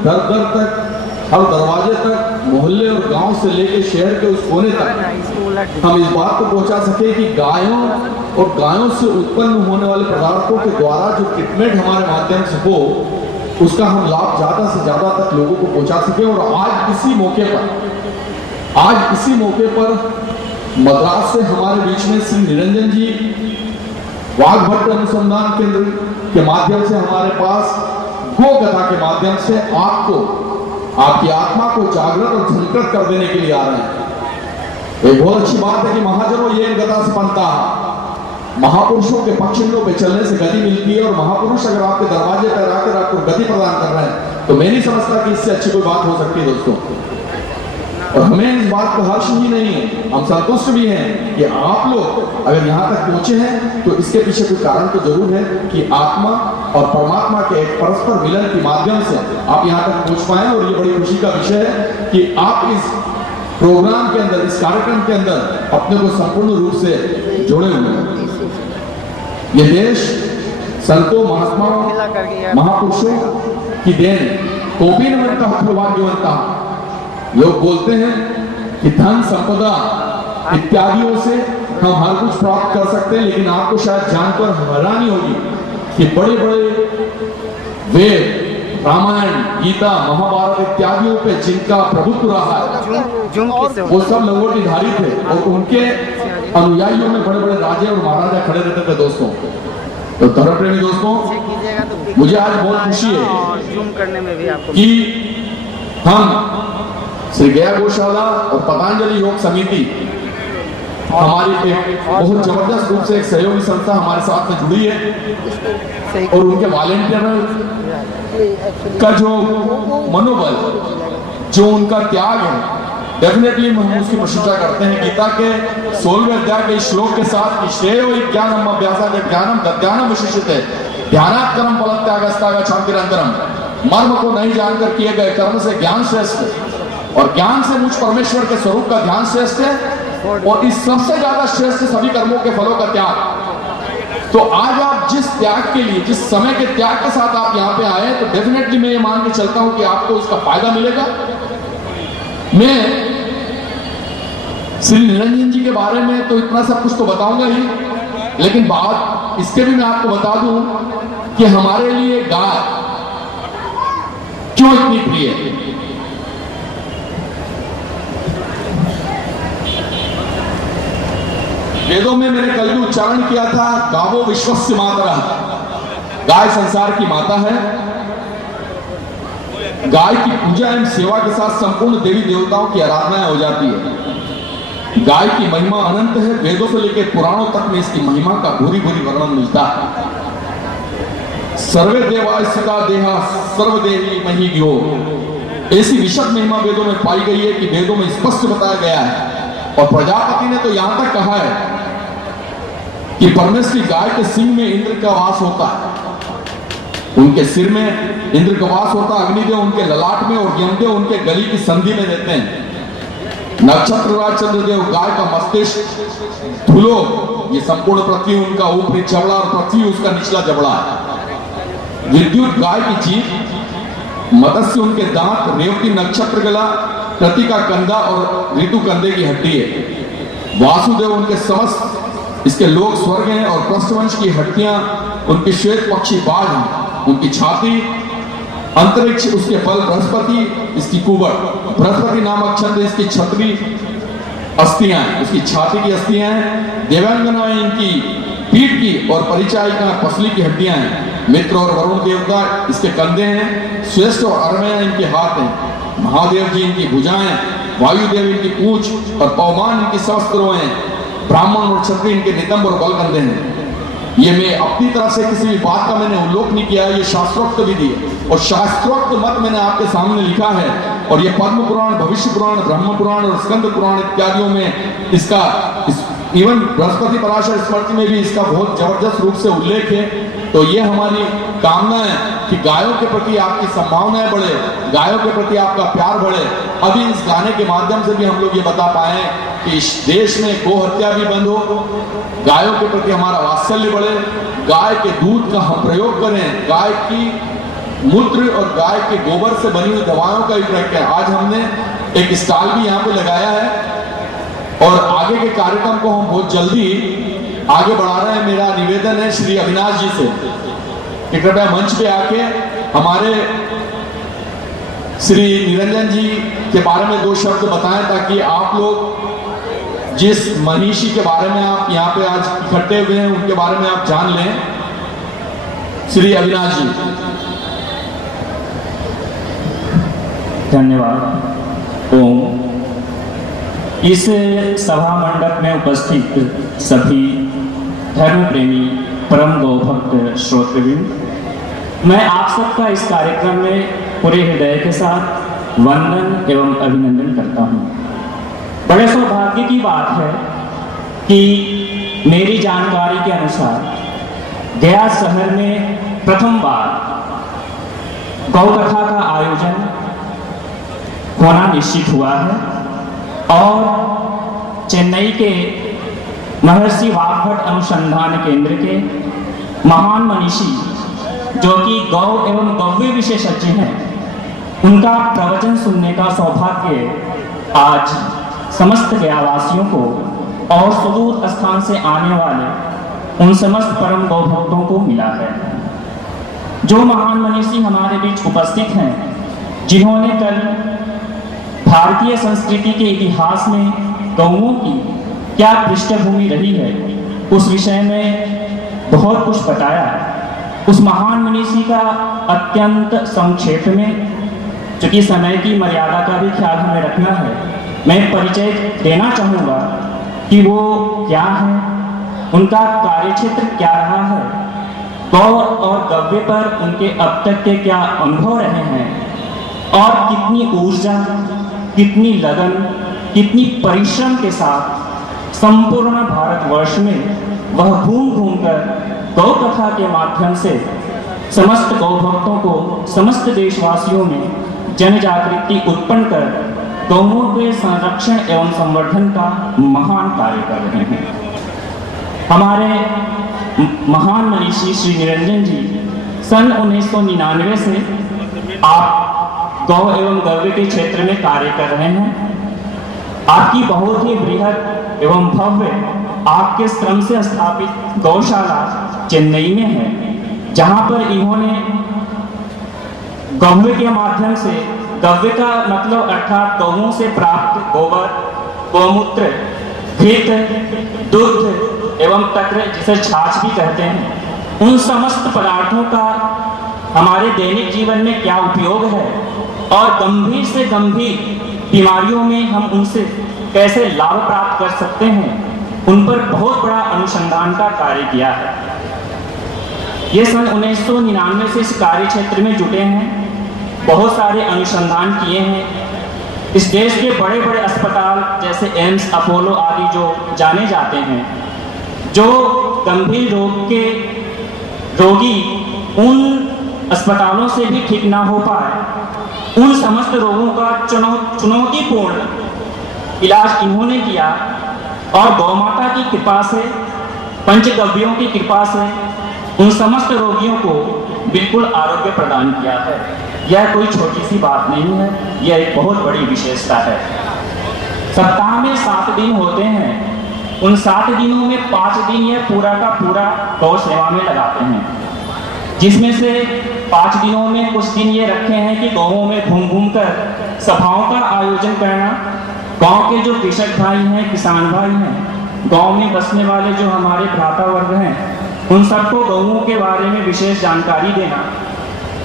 दर दर तक हर दरवाजे तक मोहल्ले और गांव से लेकर शहर के उस कोने तक हम इस बात को पहुंचा सके कि गायों और गायों से उत्पन्न होने वाले पदार्थों के द्वारा जो ट्रीटमेंट हमारे माध्यम से हो उसका हम लाभ ज्यादा से ज्यादा तक लोगों को पहुंचा सके। और आज इसी मौके पर मद्रास से हमारे बीच में श्री निरंजन जी वाघभट्ट अनुसंधान केंद्र के माध्यम से हमारे पास गो कथा के माध्यम से आपको आपकी आत्मा को जागृत और झंकृत कर देने के लिए आ रहे हैं। एक बहुत अच्छी बात है कि महाजनों ये गदा से बनता है। महापुरुषों के पक्षियों पे चलने से गति मिलती है और महापुरुष अगर आपके दरवाजे पर आकर आपको गति प्रदान कर रहे हैं तो मैं नहीं समझता कि इससे अच्छी कोई बात हो सकती है दोस्तों। और हमें इस बात का हर्ष ही नहीं है, हम संतुष्ट भी हैं कि आप लोग अगर यहाँ तक पहुंचे हैं तो इसके पीछे कोई कारण तो जरूर है कि आत्मा और परमात्मा के एक परस्पर मिलन के माध्यम से आप यहाँ तक पहुंच पाए। और ये बड़ी खुशी का विषय है कि आप इस प्रोग्राम के अंदर, इस कार्यक्रम के अंदर अपने को संपूर्ण रूप से जोड़े हुए हैं। ये देश संतों, महात्माओं, महापुरुषों की देन कोपी न बनता भाग्यवंता। लोग बोलते हैं कि धन संपदा इत्यादियों से हम हर कुछ प्राप्त कर सकते हैं, लेकिन आपको शायद जानकर हैरानी होगी कि बड़े बड़े वेद, रामायण, गीता, महाभारत इत्यादियों पे जिनका प्रभुत्व रहा है वो सब लंगोटीधारी थे और उनके अनुयायियों में बड़े बड़े राजे और महाराजा खड़े रहते थे दोस्तों। तो धर्म प्रेमी दोस्तों, मुझे आज बहुत खुशी है कि हम श्री गया गौशाला और पतंजलि योग समिति हमारी एक बहुत जबरदस्त रूप से एक सहयोगी संस्था हमारे साथ में जुड़ी है और उनके वॉलेंटियर का जो मनोबल, जो उनका त्याग है, डेफिनेटली हम उसकी प्रशंसा करते हैं। गीता के 16वें अध्याय के श्लोक के साथ श्रेयो ज्ञानम अभ्यासाद ज्ञानम दद्यानम विशिष्यते ध्यानात् कर्म फलत्यागस्ता गच्छन्तिरन्तरम। मर्म को नहीं जानकर किए गए कर्म से ज्ञान श्रेष्ठ और ज्ञान से मुझ परमेश्वर के स्वरूप का ध्यान श्रेष्ठ है और इस सबसे ज्यादा श्रेष्ठ सभी कर्मों के फलों का त्याग। तो आज आप जिस त्याग के लिए, जिस समय के त्याग के साथ आप यहाँ पे आए, तो डेफिनेटली मैं ये मान के चलता हूं कि आपको उसका फायदा मिलेगा। मैं श्री निरंजन जी के बारे में तो इतना सब कुछ तो बताऊंगा ही, लेकिन बात इसके भी मैं आपको बता दूं कि हमारे लिए गाय क्यों इतनी प्रिय है। वेदों में मैंने कल भी उच्चारण किया था, गावो विश्वस्य मातरा, गाय संसार की माता है। गाय की पूजा एवं सेवा के साथ संपूर्ण देवी देवताओं की आराधना हो जाती है। गाय की महिमा अनंत है, वेदों से लेकर पुराणों तक में इसकी महिमा का भूरी भूरी वर्णन मिलता है। सर्वे देवा इसका देहा सर्वदेवी मही ज्ञो, ऐसी विशद महिमा वेदों में पाई गई है कि वेदों में स्पष्ट बताया गया है। और प्रजापति ने तो यहां तक कहा है कि परमेश्वरी गाय के सिंह में इंद्र का वास होता है, उनके सिर में इंद्र का वास होता है, अग्निदेव उनके ललाट में और यमदेव उनके गली की संधि में रहते हैं। नक्षत्रराज चंद्रदेव गाय का मस्तिष्क धुलो, ये संपूर्ण पृथ्वी उनका ऊपरी जबड़ा और पृथ्वी उसका निचला जबड़ा है। विद्युत गाय की जीभ, मत्स्य उनके दांत, रेवती नक्षत्र गला, कृतिका कंधा और ऋतु कंधे की हड्डी है। वासुदेव उनके समस्त इसके लोक स्वर्ग हैं और पृष्ठवंश की हड्डियां उनके श्वेत पक्षी बाघ हैं। उनकी छाती, अंतरिक्ष उसके बल, बृहस्पति इसकी कुबड़, बृहस्पति नामक छंद इसकी छतरी अस्थियां, उसकी छाती की अस्थियां हैं। देवांगना इनकी पीठ की और परिचायिका पसली की हड्डियां हैं। मित्र और वरुण देवता इसके कंधे हैं। श्रेष्ठ और अरमया इनके हाथ हैं। महादेव जी इनकी भुजाएं, वायुदेव इनकी पूंछ और पवमान इनकी सहस्त्रों हैं। ब्राह्मण और क्षत्रिय इनके नितंब और बलकंधे हैं। ये मैं अपनी तरफ से किसी भी बात का मैंने उल्लेख नहीं किया है, ये शास्त्रोक्त विधि है और शास्त्रोक्त मत मैंने आपके सामने लिखा है। और ये पद्म पुराण, भविष्य पुराण, ब्रह्म पुराण और स्कंद पुराण इत्यादियों में इसका इवन बृहस्पति पराशर स्मृति में भी इसका बहुत जबरदस्त रूप से उल्लेख है। तो ये हमारी कामना है कि गायों के प्रति आपकी संभावनाएं बढ़े, गायों के प्रति आपका प्यार बढ़े। अभी इस गाने के माध्यम से भी हम लोग ये बता पाए कि इस देश में गो हत्या भी बंद हो, गायों के प्रति हमारा वात्सल्य बढ़े, गाय के दूध का हम प्रयोग करें, गाय की मूत्र और गाय के गोबर से बनी हुई दवाओं का भी प्रयोग करें। आज हमने एक स्टॉल भी यहाँ पे लगाया है और आगे के कार्यक्रम को हम बहुत जल्दी आगे बढ़ा रहे हैं। मेरा निवेदन है श्री अविनाश जी से कि कृपया मंच पे आके हमारे श्री निरंजन जी के बारे में दो शब्द बताएं, ताकि आप लोग जिस मनीषी के बारे में आप यहाँ पे आज इकट्ठे हुए हैं उनके बारे में आप जान लें। श्री अविनाश जी। धन्यवाद। ओम। इस सभा मंडप में उपस्थित सभी धर्म प्रेमी परम गौभक्त श्रोतृवृंद, मैं आप सबका इस कार्यक्रम में पूरे हृदय के साथ वंदन एवं अभिनंदन करता हूँ। बड़े सौभाग्य की बात है कि मेरी जानकारी के अनुसार गया शहर में प्रथम बार गौ कथा का आयोजन होना निश्चित हुआ है और चेन्नई के महर्षि वाग्भट अनुसंधान केंद्र के महान मनीषी जो कि गौ एवं गव्य विशेषज्ञ हैं, उनका प्रवचन सुनने का सौभाग्य आज समस्त गयावासियों को और सुदूर स्थान से आने वाले उन समस्त परम गौ भक्तों को मिला है। जो महान मनीषी हमारे बीच उपस्थित हैं, जिन्होंने कल भारतीय संस्कृति के इतिहास में गौओं की क्या पृष्ठभूमि रही है उस विषय में बहुत कुछ बताया। उस महान मनीषी का अत्यंत संक्षेप में, चूंकि समय की मर्यादा का भी ख्याल हमें रखना है, मैं परिचय देना चाहूँगा कि वो क्या है, उनका कार्यक्षेत्र क्या रहा है, गौ और गव्य पर उनके अब तक के क्या अनुभव रहे हैं और कितनी ऊर्जा, कितनी लगन, कितनी परिश्रम के साथ संपूर्ण भारतवर्ष में वह घूम घूम कर गौ कथा के माध्यम से समस्त गौ भक्तों को, समस्त देशवासियों में जन जागृति उत्पन्न कर गौओं के संरक्षण एवं संवर्धन का महान कार्य कर रहे हैं। हमारे महान मनीषी श्री निरंजन जी सन 1999 से आप गौ एवं गव्य के क्षेत्र में कार्य कर रहे हैं। आपकी बहुत ही बृहद एवं भव्य आपके श्रम से स्थापित गौशाला चेन्नई में है, जहां पर इन्होंने गव्य के माध्यम से, गव्य का मतलब अर्थात गौओं से प्राप्त गोबर, गोमूत्र, घृत, दूध एवं तक्र, जिसे छाछ भी कहते हैं, उन समस्त पदार्थों का हमारे दैनिक जीवन में क्या उपयोग है और गंभीर से गंभीर बीमारियों में हम उनसे कैसे लाभ प्राप्त कर सकते हैं, उन पर बहुत बड़ा अनुसंधान का कार्य किया है। ये सन 1999 से इस कार्य क्षेत्र में जुटे हैं। बहुत सारे अनुसंधान किए हैं। इस देश के बड़े बड़े अस्पताल जैसे एम्स, अपोलो आदि जो जाने जाते हैं, जो गंभीर रोग के रोगी उन अस्पतालों से भी ठीक ना हो पाए, उन समस्त रोगों का चुनौतीपूर्ण इलाज इन्होंने किया और गौ माता की कृपा से, पंचगव्यों की कृपा से उन समस्त रोगियों को बिल्कुल आरोग्य प्रदान किया है। यह कोई छोटी सी बात नहीं है, यह एक बहुत बड़ी विशेषता है। सप्ताह में 7 दिन होते हैं, उन 7 दिनों में 5 दिन यह पूरा का पूरा गौ सेवा में लगाते हैं, जिसमें से 5 दिनों में कुछ दिन ये रखे हैं कि गाँवों में घूम घूम कर सभाओं का आयोजन करना। गांव के जो कृषक भाई हैं, किसान भाई हैं, गांव में बसने वाले जो हमारे भ्राता वर्ग हैं, उन सबको गौओं के बारे में विशेष जानकारी देना।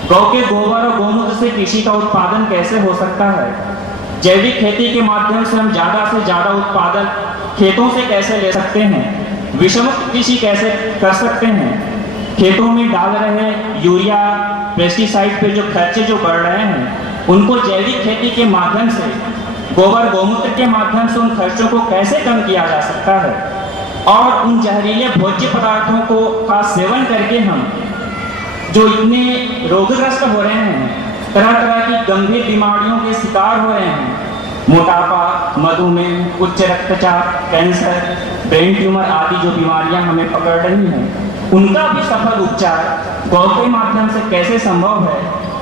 गौ के गोबर और गौमूत्र से कृषि का उत्पादन कैसे हो सकता है, जैविक खेती के माध्यम से हम ज़्यादा से ज़्यादा उत्पादन खेतों से कैसे ले सकते हैं, विषमुक्त कृषि कैसे कर सकते हैं, खेतों में डाल रहे यूरिया पेस्टिसाइड पे जो खर्चे जो बढ़ रहे हैं, उनको जैविक खेती के माध्यम से, गोबर गौमूत्र के माध्यम से उन खर्चों को कैसे कम किया जा सकता है, और उन जहरीले भोज्य पदार्थों को का सेवन करके हम जो इतने रोगग्रस्त हो रहे हैं, तरह तरह की गंभीर बीमारियों के शिकार हो रहे हैं, मोटापा, मधुमेह, उच्च रक्तचाप, कैंसर, ब्रेन ट्यूमर आदि जो बीमारियां हमें पकड़ रही हैं, उनका भी सफल उपचार गौ के माध्यम से कैसे संभव है,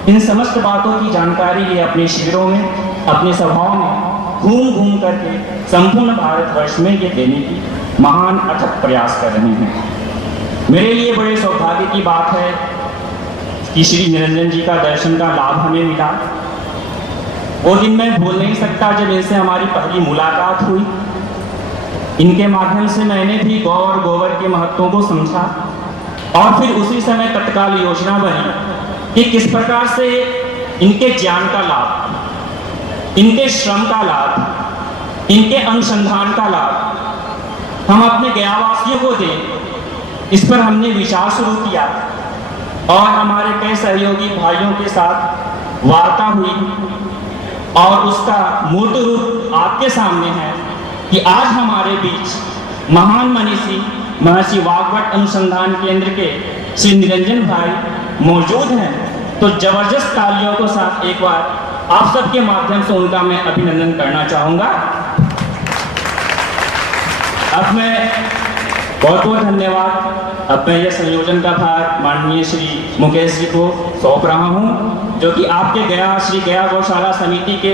इन समस्त बातों की जानकारी ये अपने शिविरों में, अपने सभाओं में घूम घूम करके संपूर्ण भारतवर्ष में ये देने की महान अथक प्रयास कर रहे हैं। मेरे लिए बड़े सौभाग्य की बात है कि श्री निरंजन जी का दर्शन का लाभ हमें मिला। वो दिन मैं भूल नहीं सकता जब इनसे हमारी पहली मुलाकात हुई। इनके माध्यम से मैंने भी गौ और गोबर के महत्वों को समझा और फिर उसी समय तत्काल योजना बनी कि किस प्रकार से इनके ज्ञान का लाभ, इनके श्रम का लाभ, इनके अनुसंधान का लाभ हम अपने गयावासियों को दें। इस पर हमने विचार शुरू किया और हमारे कई सहयोगी भाइयों के साथ वार्ता हुई और उसका मूर्त रूप आपके सामने है कि आज हमारे बीच महान मनीषी महर्षि वाग्भट अनुसंधान केंद्र के श्री निरंजन भाई मौजूद हैं। तो जबरदस्त तालियों के साथ एक बार आप सबके माध्यम से उनका मैं अभिनंदन करना चाहूँगा। अब मैं बहुत बहुत धन्यवाद, अब मैं यह संयोजन का भार माननीय श्री मुकेश जी को सौंप रहा हूँ, जो कि आपके श्री गया गौशाला समिति के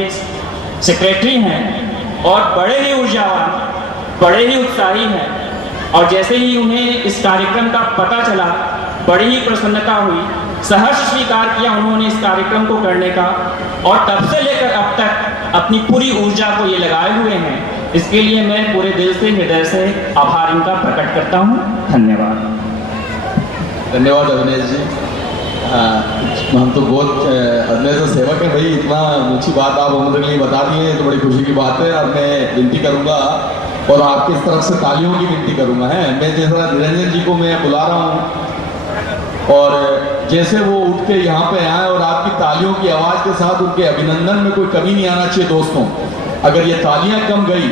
सेक्रेटरी हैं और बड़े ही ऊर्जावान, बड़े ही उत्साही हैं। और जैसे ही उन्हें इस कार्यक्रम का पता चला, बड़ी ही प्रसन्नता हुई, सहर्ष स्वीकार किया उन्होंने इस कार्यक्रम को करने का और तब से लेकर अब तक अपनी पूरी ऊर्जा को ये लगाए हुए हैं। इसके लिए मैं पूरे दिल से, हृदय से आभार इनका प्रकट करता हूँ। धन्यवाद। धन्यवाद अविनेश जी। हम तो बहुत अविनेश सेवक है भाई, इतना ऊंची बात आप हमारे लिए बता दिए तो बड़ी खुशी की बात है। और मैं विनती करूंगा और आपकी तरफ से तालियों की विनती करूंगा है। मैं जैसा निरंजन जी को मैं बुला रहा हूँ और जैसे वो उठ के यहाँ पे आए और आपकी तालियों की आवाज के साथ उनके अभिनंदन में कोई कमी नहीं आना चाहिए। दोस्तों, अगर ये तालियां कम गई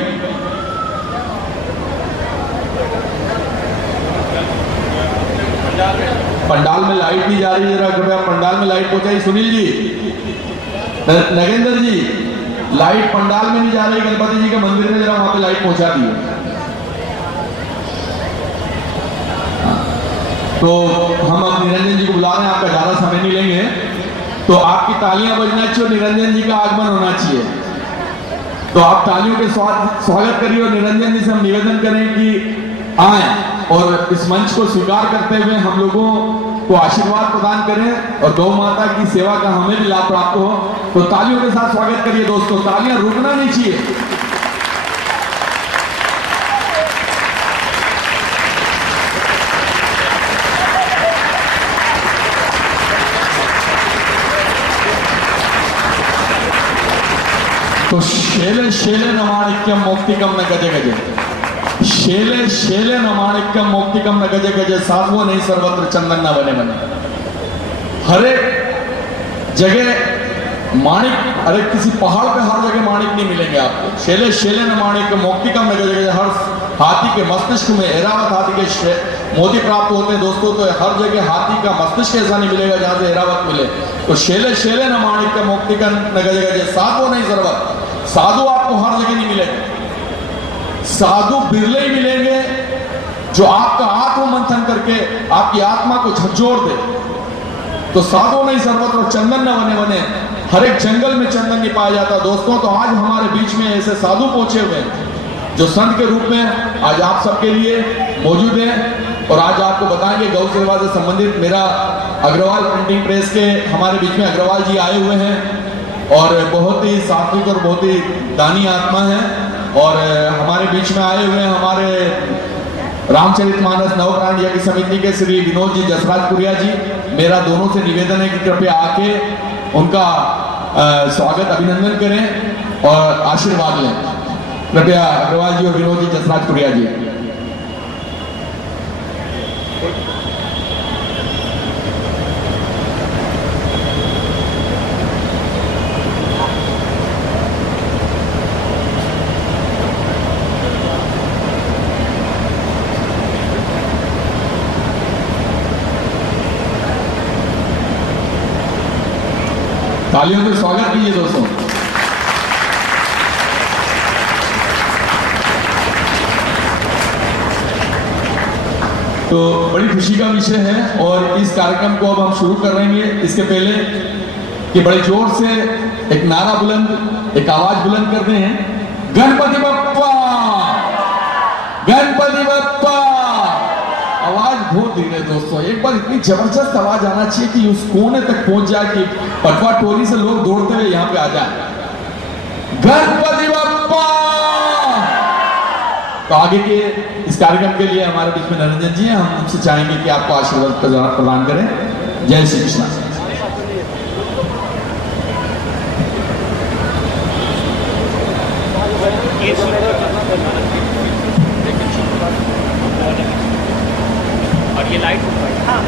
पंडाल में लाइट नहीं जा रही, जरा कृपया पंडाल में लाइट पहुंचाई। सुनील जी, नगेंद्र जी, लाइट पंडाल में नहीं जा रही, गणपति जी के मंदिर में जरा वहां पे लाइट पहुंचा दी। तो हम अब निरंजन जी को बुला रहे हैं, आपका ज्यादा समय नहीं लेंगे। तो आपकी तालियां बजना चाहिए, निरंजन जी का आगमन होना चाहिए। तो आप तालियों के स्वागत करिए और निरंजन जी से हम निवेदन करें कि आए और इस मंच को स्वीकार करते हुए हम लोगों को आशीर्वाद प्रदान करें और गौ माता की सेवा का हमें भी लाभ प्राप्त हो। तो तालियों के साथ स्वागत करिए दोस्तों, तालियां रुकना नहीं चाहिए। तो शेले शेले नमाणिक्यम मौक्तिकम न गजे गजे, शेले शेले नमाणिक्यम मौक्तिकम न गजे गजे, साधुओं नहीं सर्वत्र चंदन न बने बने। हर एक जगह माणिक, अरे किसी पहाड़ पे हर जगह माणिक नहीं मिलेंगे आपको। शेले शेले न माणिक मोक्तिकम नगर जगह, हर हाथी के मस्तिष्क में ऐरावत हाथी के मोती प्राप्त होते हैं दोस्तों। तो हर जगह हाथी का मस्तिष्क ऐसा नहीं मिलेगा जहां से ऐरावत मिले। तो शेले शेले न माणिक का मोक्तिकम नगर जगह, साधु नहीं जरूरत, साधु आपको हर जगह नहीं मिलेंगे। साधु बिरले ही मिलेंगे जो आपका आत्म मंथन करके आपकी आत्मा को झकझोर दे। तो साधु नहीं सर्वत्र और चंदन न बने बने, हर एक जंगल में चंदन नहीं पाया जाता दोस्तों। तो आज हमारे बीच में ऐसे साधु पहुंचे हुए हैं जो संत के रूप में आज आप सबके लिए मौजूद हैं। और आज आपको बताएंगे गौ सेवा से संबंधित, मेरा अग्रवाल प्रिंटिंग प्रेस के हमारे बीच में अग्रवाल जी आए हुए हैं और बहुत ही सात्विक और बहुत ही दानी आत्मा है। और हमारे बीच में आए हुए हैं हमारे रामचरितमानस नवप्राण यज्ञ समिति के श्री विनोद जी जसराजपुरिया जी। मेरा दोनों से निवेदन है कि कृपया आके उनका स्वागत अभिनंदन करें और आशीर्वाद लें। कृपया अग्रवाल जी और विनोद जी जसराजपुरिया जी। तालियों से स्वागत कीजिए दोस्तों। तो बड़ी खुशी का विषय है और इस कार्यक्रम को अब हम शुरू कर रहे हैं। इसके पहले कि बड़े जोर से एक नारा बुलंद, एक आवाज बुलंद करते हैं, गणपति बप्पा, गणपति बप्पा। आवाज बहुत धीरे दोस्तों, एक बार इतनी जबरदस्त आवाज आना चाहिए कि उस कोने तक पहुंच जाए कि पटवा टोली से लोग दौड़ते हुए यहां पे आ जाए। गणपति बप्पा। तो आगे के इस कार्यक्रम के लिए हमारे बीच में निरंजन जी हैं, हम उनसे चाहेंगे कि आपको आशीर्वाद प्रदान करें। जय श्री कृष्ण। और ये लाइट हाँ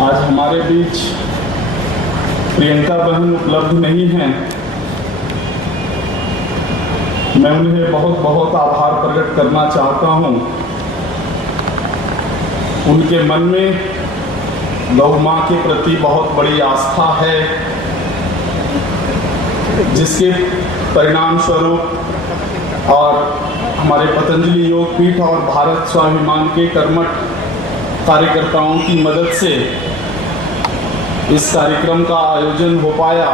आज हमारे बीच प्रियंका बहन उपलब्ध नहीं हैं। मैं उन्हें बहुत बहुत आभार प्रकट करना चाहता हूं। उनके मन में गौ मां के प्रति बहुत बड़ी आस्था है, जिसके परिणाम स्वरूप और हमारे पतंजलि योग पीठ और भारत स्वाभिमान के कर्मठ कार्यकर्ताओं की मदद से इस कार्यक्रम का आयोजन हो पाया।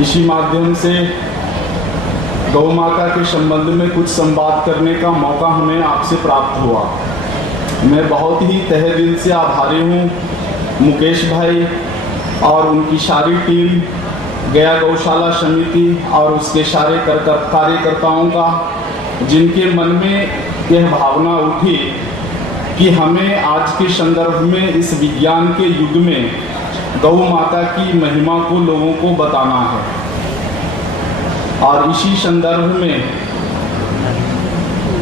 इसी माध्यम से गौ माता के संबंध में कुछ संवाद करने का मौका हमें आपसे प्राप्त हुआ। मैं बहुत ही तहे दिल से आभारी हूँ मुकेश भाई और उनकी सारी टीम, गया गौशाला समिति और उसके सारे कार्यकर्ताओं का, जिनके मन में यह भावना उठी कि हमें आज के संदर्भ में इस विज्ञान के युग में गौ माता की महिमा को लोगों को बताना है। और इसी संदर्भ में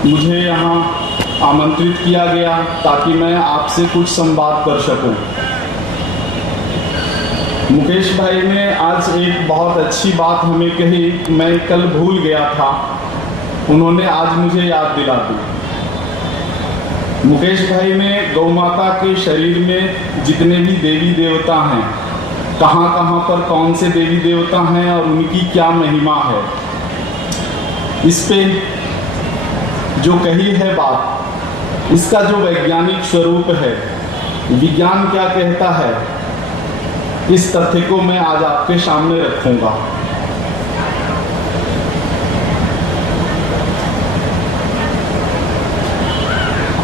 मुझे यहाँ आमंत्रित किया गया ताकि मैं आपसे कुछ संवाद कर सकूं। मुकेश भाई ने आज एक बहुत अच्छी बात हमें कही, मैं कल भूल गया था, उन्होंने आज मुझे याद दिला दी। मुकेश भाई ने गौ माता के शरीर में जितने भी देवी देवता हैं कहाँ कहाँ पर कौन से देवी देवता हैं और उनकी क्या महिमा है। इस पे जो कही है बात, इसका जो वैज्ञानिक स्वरूप है, विज्ञान क्या कहता है, इस तथ्य को मैं आज आपके सामने रखूंगा।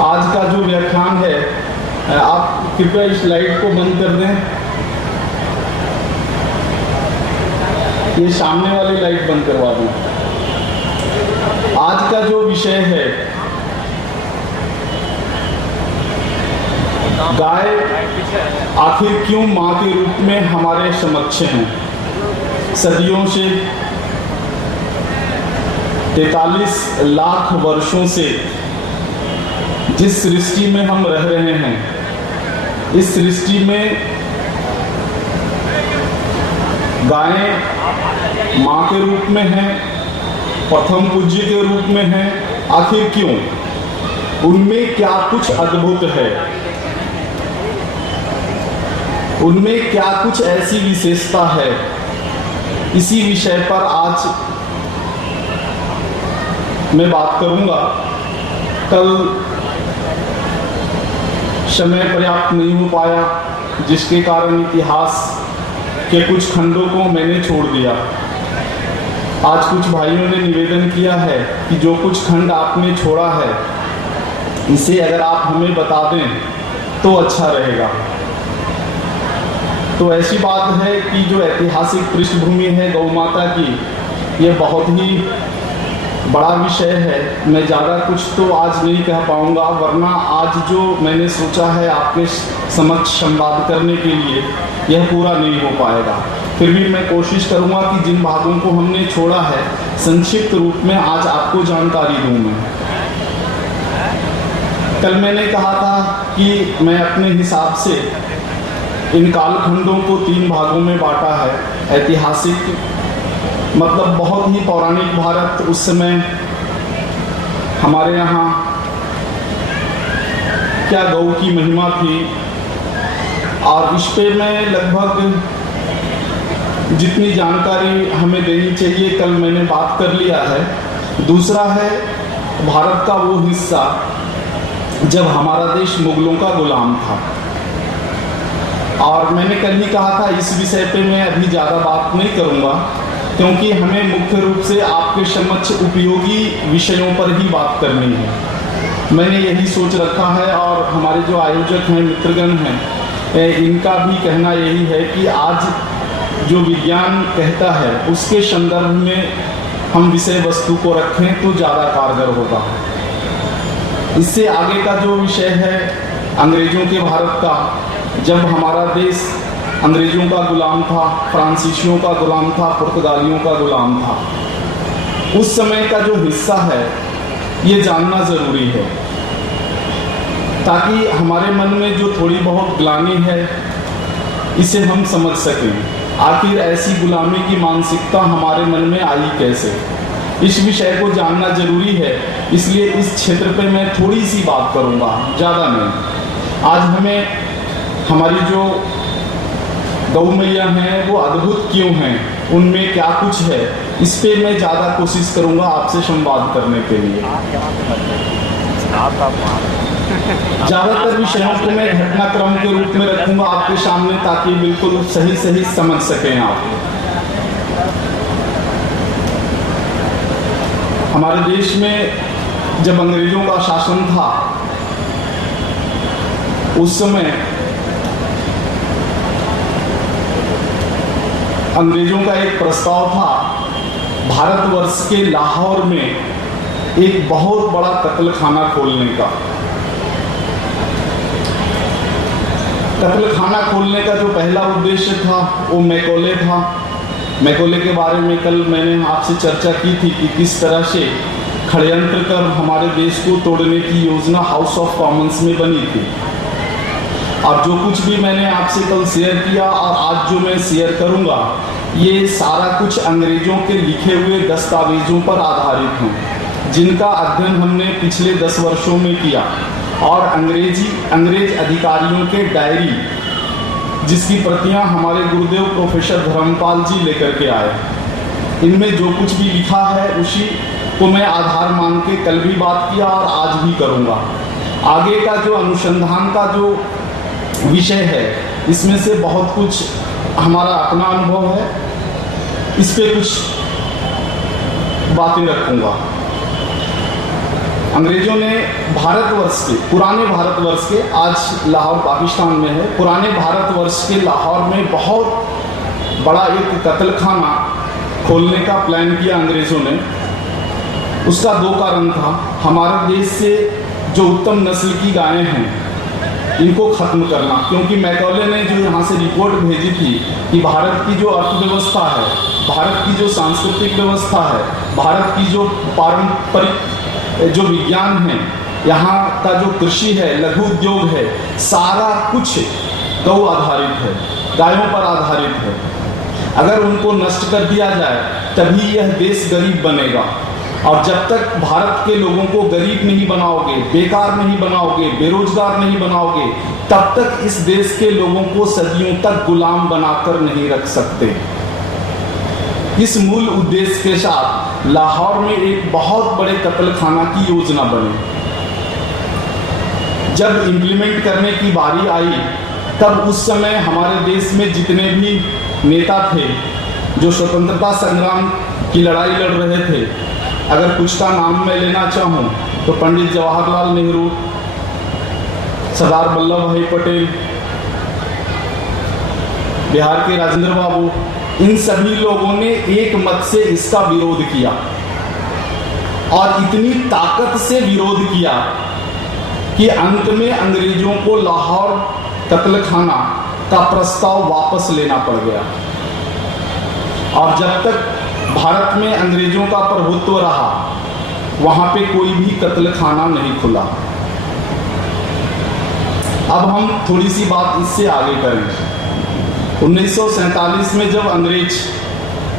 आज का जो व्याख्यान है, आप कृपया इस लाइट को बंद कर दें। ये सामने वाली लाइट बंद करवा दें। आज का जो विषय है, गाय आखिर क्यों मां के रूप में हमारे समक्ष हैं। सदियों से 43 लाख वर्षों से जिस सृष्टि में हम रह रहे हैं, इस सृष्टि में गायें मां के रूप में हैं, प्रथम पूज्य के रूप में हैं। आखिर क्यों? उनमें क्या कुछ अद्भुत है, उनमें क्या कुछ ऐसी विशेषता है, इसी विषय पर आज मैं बात करूंगा। कल समय पर्याप्त नहीं हो पाया, जिसके कारण इतिहास के कुछ खंडों को मैंने छोड़ दिया। आज कुछ भाइयों ने निवेदन किया है कि जो कुछ खंड आपने छोड़ा है, इसे अगर आप हमें बता दें तो अच्छा रहेगा। तो ऐसी बात है कि जो ऐतिहासिक पृष्ठभूमि है गौ माता की, ये बहुत ही बड़ा विषय है। मैं ज़्यादा कुछ तो आज नहीं कह पाऊंगा, वरना आज जो मैंने सोचा है आपके समक्ष संवाद करने के लिए, यह पूरा नहीं हो पाएगा। फिर भी मैं कोशिश करूंगा कि जिन भागों को हमने छोड़ा है, संक्षिप्त रूप में आज आपको जानकारी दूं। मैं कल मैंने कहा था कि मैं अपने हिसाब से इन कालखंडों को 3 भागों में बांटा है। ऐतिहासिक मतलब बहुत ही पौराणिक भारत, उस समय हमारे यहाँ क्या गौ की महिमा थी, और इस पे मैं लगभग जितनी जानकारी हमें देनी चाहिए कल मैंने बात कर लिया है। दूसरा है भारत का वो हिस्सा जब हमारा देश मुगलों का गुलाम था, और मैंने कल ही कहा था इस विषय पे मैं अभी ज़्यादा बात नहीं करूँगा, क्योंकि हमें मुख्य रूप से आपके समक्ष उपयोगी विषयों पर ही बात करनी है। मैंने यही सोच रखा है, और हमारे जो आयोजक हैं, मित्रगण हैं, इनका भी कहना यही है कि आज जो विज्ञान कहता है उसके संदर्भ में हम विषय वस्तु को रखें तो ज़्यादा कारगर होगा। इससे आगे का जो विषय है अंग्रेजों के भारत का, जब हमारा देश अंग्रेजों का गुलाम था, फ्रांसीसियों का गुलाम था, पुर्तगालियों का गुलाम था, उस समय का जो हिस्सा है ये जानना जरूरी है, ताकि हमारे मन में जो थोड़ी बहुत ग्लानि है इसे हम समझ सकें। आखिर ऐसी गुलामी की मानसिकता हमारे मन में आई कैसे, इस विषय को जानना जरूरी है। इसलिए इस क्षेत्र पे मैं थोड़ी सी बात करूंगा, ज़्यादा नहीं। आज हमें हमारी जो गौ मैया हैं वो अद्भुत क्यों हैं, उनमें क्या कुछ है, इस पे मैं ज़्यादा कोशिश करूंगा आपसे संवाद करने के लिए। ज़्यादातर विषयों को मैं घटनाक्रम के रूप में रखूंगा आपके सामने, ताकि बिल्कुल सही सही समझ सकें आप। हमारे देश में जब अंग्रेजों का शासन था, उस समय अंग्रेजों का एक प्रस्ताव था भारतवर्ष के लाहौर में एक बहुत बड़ा कत्लखाना खोलने का। कत्लखाना खोलने का जो पहला उद्देश्य था वो मैकॉले था। मैकॉले के बारे में कल मैंने आपसे चर्चा की थी कि किस तरह से षड्यंत्र कर हमारे देश को तोड़ने की योजना हाउस ऑफ कॉमन्स में बनी थी। और जो कुछ भी मैंने आपसे कल शेयर किया और आज जो मैं शेयर करूंगा, ये सारा कुछ अंग्रेजों के लिखे हुए दस्तावेजों पर आधारित हैं, जिनका अध्ययन हमने पिछले 10 वर्षों में किया। और अंग्रेज अधिकारियों के डायरी जिसकी प्रतियां हमारे गुरुदेव प्रोफेसर धर्मपाल जी लेकर के आए। इनमें जो कुछ भी लिखा है उसी को मैं आधार मान के कल भी बात किया और आज भी करूँगा। आगे का जो अनुसंधान का जो विषय है इसमें से बहुत कुछ हमारा अपना अनुभव है, इस पे कुछ बातें रखूँगा। अंग्रेजों ने भारतवर्ष के, पुराने भारतवर्ष के, आज लाहौर पाकिस्तान में है, पुराने भारतवर्ष के लाहौर में बहुत बड़ा एक कत्ल खाना खोलने का प्लान किया अंग्रेजों ने। उसका दो कारण था। हमारे देश से जो उत्तम नस्ल की गायें हैं इनको खत्म करना, क्योंकि मैकॉले ने जो यहाँ से रिपोर्ट भेजी थी कि भारत की जो अर्थव्यवस्था है, भारत की जो सांस्कृतिक व्यवस्था है, भारत की जो पारंपरिक जो विज्ञान है, यहाँ का जो कृषि है, लघु उद्योग है, सारा कुछ गौ आधारित है, गायों पर आधारित है। अगर उनको नष्ट कर दिया जाए तभी यह देश गरीब बनेगा। और जब तक भारत के लोगों को गरीब नहीं बनाओगे, बेकार नहीं बनाओगे, बेरोजगार नहीं बनाओगे, तब तक इस देश के लोगों को सदियों तक गुलाम बनाकर नहीं रख सकते। इस मूल उद्देश्य के साथ लाहौर में एक बहुत बड़े कत्ल खाना की योजना बनी। जब इम्प्लीमेंट करने की बारी आई तब उस समय हमारे देश में जितने भी नेता थे जो स्वतंत्रता संग्राम की लड़ाई लड़ रहे थे, अगर कुछ का नाम मैं लेना चाहूँ तो पंडित जवाहरलाल नेहरू, सरदार वल्लभ भाई पटेल, बिहार के राजेंद्र बाबू, इन सभी लोगों ने एक मत से इसका विरोध किया और इतनी ताकत से विरोध किया कि अंत में अंग्रेजों को लाहौर कत्ल खाना का प्रस्ताव वापस लेना पड़ गया। और जब तक भारत में अंग्रेजों का प्रभुत्व रहा वहां पे कोई भी कत्ल खाना नहीं खुला। अब हम थोड़ी सी बात इससे आगे करें। 1947 में जब अंग्रेज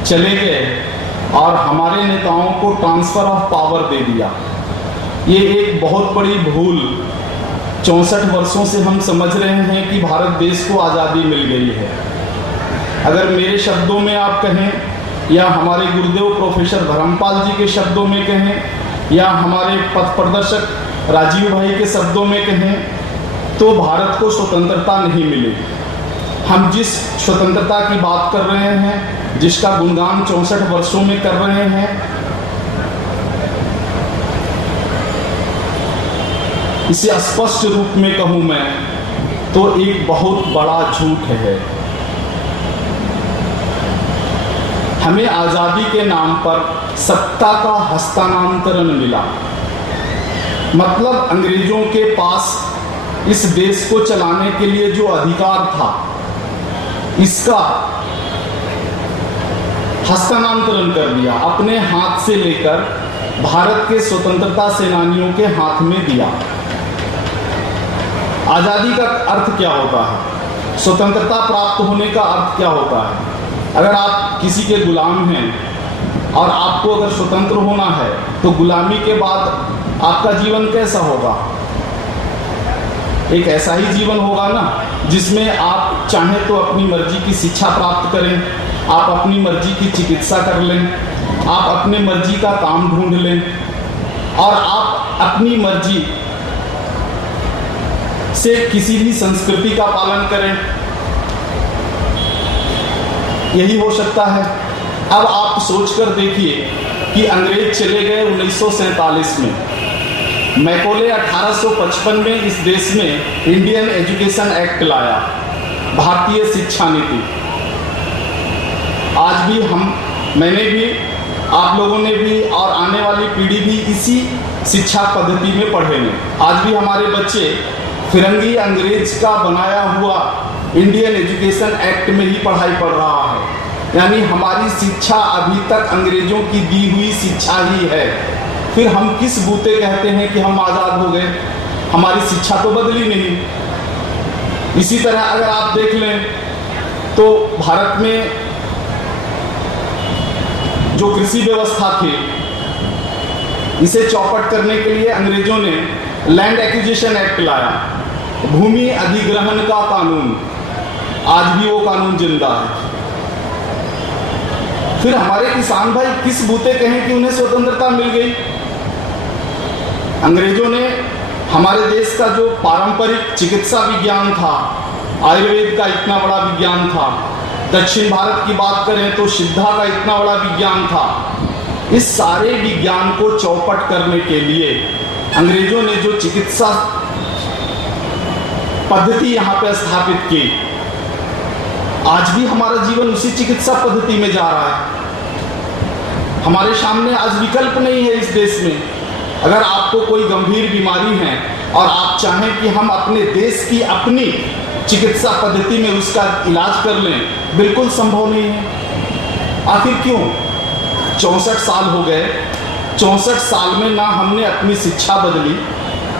चले गए और हमारे नेताओं को ट्रांसफर ऑफ पावर दे दिया, ये एक बहुत बड़ी भूल 64 वर्षों से हम समझ रहे हैं कि भारत देश को आज़ादी मिल गई है। अगर मेरे शब्दों में आप कहें या हमारे गुरुदेव प्रोफेसर धर्मपाल जी के शब्दों में कहें या हमारे पथ प्रदर्शक राजीव भाई के शब्दों में कहें तो भारत को स्वतंत्रता नहीं मिली। हम जिस स्वतंत्रता की बात कर रहे हैं, जिसका गुणगान 64 वर्षों में कर रहे हैं, इसे स्पष्ट रूप में कहूं मैं तो एक बहुत बड़ा झूठ है। हमें आजादी के नाम पर सत्ता का हस्तांतरण मिला, मतलब अंग्रेजों के पास इस देश को चलाने के लिए जो अधिकार था इसका हस्तांतरण कर दिया, अपने हाथ से लेकर भारत के स्वतंत्रता सेनानियों के हाथ में दिया। आजादी का अर्थ क्या होता है? स्वतंत्रता प्राप्त होने का अर्थ क्या होता है? अगर आप किसी के गुलाम हैं और आपको अगर स्वतंत्र होना है तो गुलामी के बाद आपका जीवन कैसा होगा? एक ऐसा ही जीवन होगा ना जिसमें आप चाहें तो अपनी मर्जी की शिक्षा प्राप्त करें, आप अपनी मर्जी की चिकित्सा कर लें, आप अपनी मर्जी का काम ढूंढ लें और आप अपनी मर्जी से किसी भी संस्कृति का पालन करें। यही हो सकता है। अब आप सोचकर देखिए कि अंग्रेज चले गए 1947 में, मैकोले 1855 में इस देश में इंडियन एजुकेशन एक्ट लाया, भारतीय शिक्षा नीति। आज भी मैंने भी, आप लोगों ने भी और आने वाली पीढ़ी भी इसी शिक्षा पद्धति में पढ़ेंगे। आज भी हमारे बच्चे फिरंगी अंग्रेज का बनाया हुआ इंडियन एजुकेशन एक्ट में ही पढ़ाई पढ़ रहा है। यानी हमारी शिक्षा अभी तक अंग्रेजों की दी हुई शिक्षा ही है। फिर हम किस बूते कहते हैं कि हम आज़ाद हो गए? हमारी शिक्षा तो बदली नहीं। इसी तरह अगर आप देख लें तो भारत में जो कृषि व्यवस्था थी, इसे चौपट करने के लिए अंग्रेजों ने लैंड एक्विजिशन एक्ट लाया, भूमि अधिग्रहण का कानून। आज भी वो कानून जिंदा है। फिर हमारे किसान भाई किस बूते कहें कि उन्हें स्वतंत्रता मिल गई। अंग्रेजों ने हमारे देश का जो पारंपरिक चिकित्सा विज्ञान था, आयुर्वेद का इतना बड़ा विज्ञान था, दक्षिण भारत की बात करें तो सिद्धा का इतना बड़ा विज्ञान था, इस सारे विज्ञान को चौपट करने के लिए अंग्रेजों ने जो चिकित्सा पद्धति यहां पर स्थापित की, आज भी हमारा जीवन उसी चिकित्सा पद्धति में जा रहा है। हमारे सामने आज विकल्प नहीं है इस देश में। अगर आपको कोई गंभीर बीमारी है और आप चाहें कि हम अपने देश की अपनी चिकित्सा पद्धति में उसका इलाज कर लें, बिल्कुल संभव नहीं है। आखिर क्यों? 64 साल हो गए, 64 साल में ना हमने अपनी शिक्षा बदली,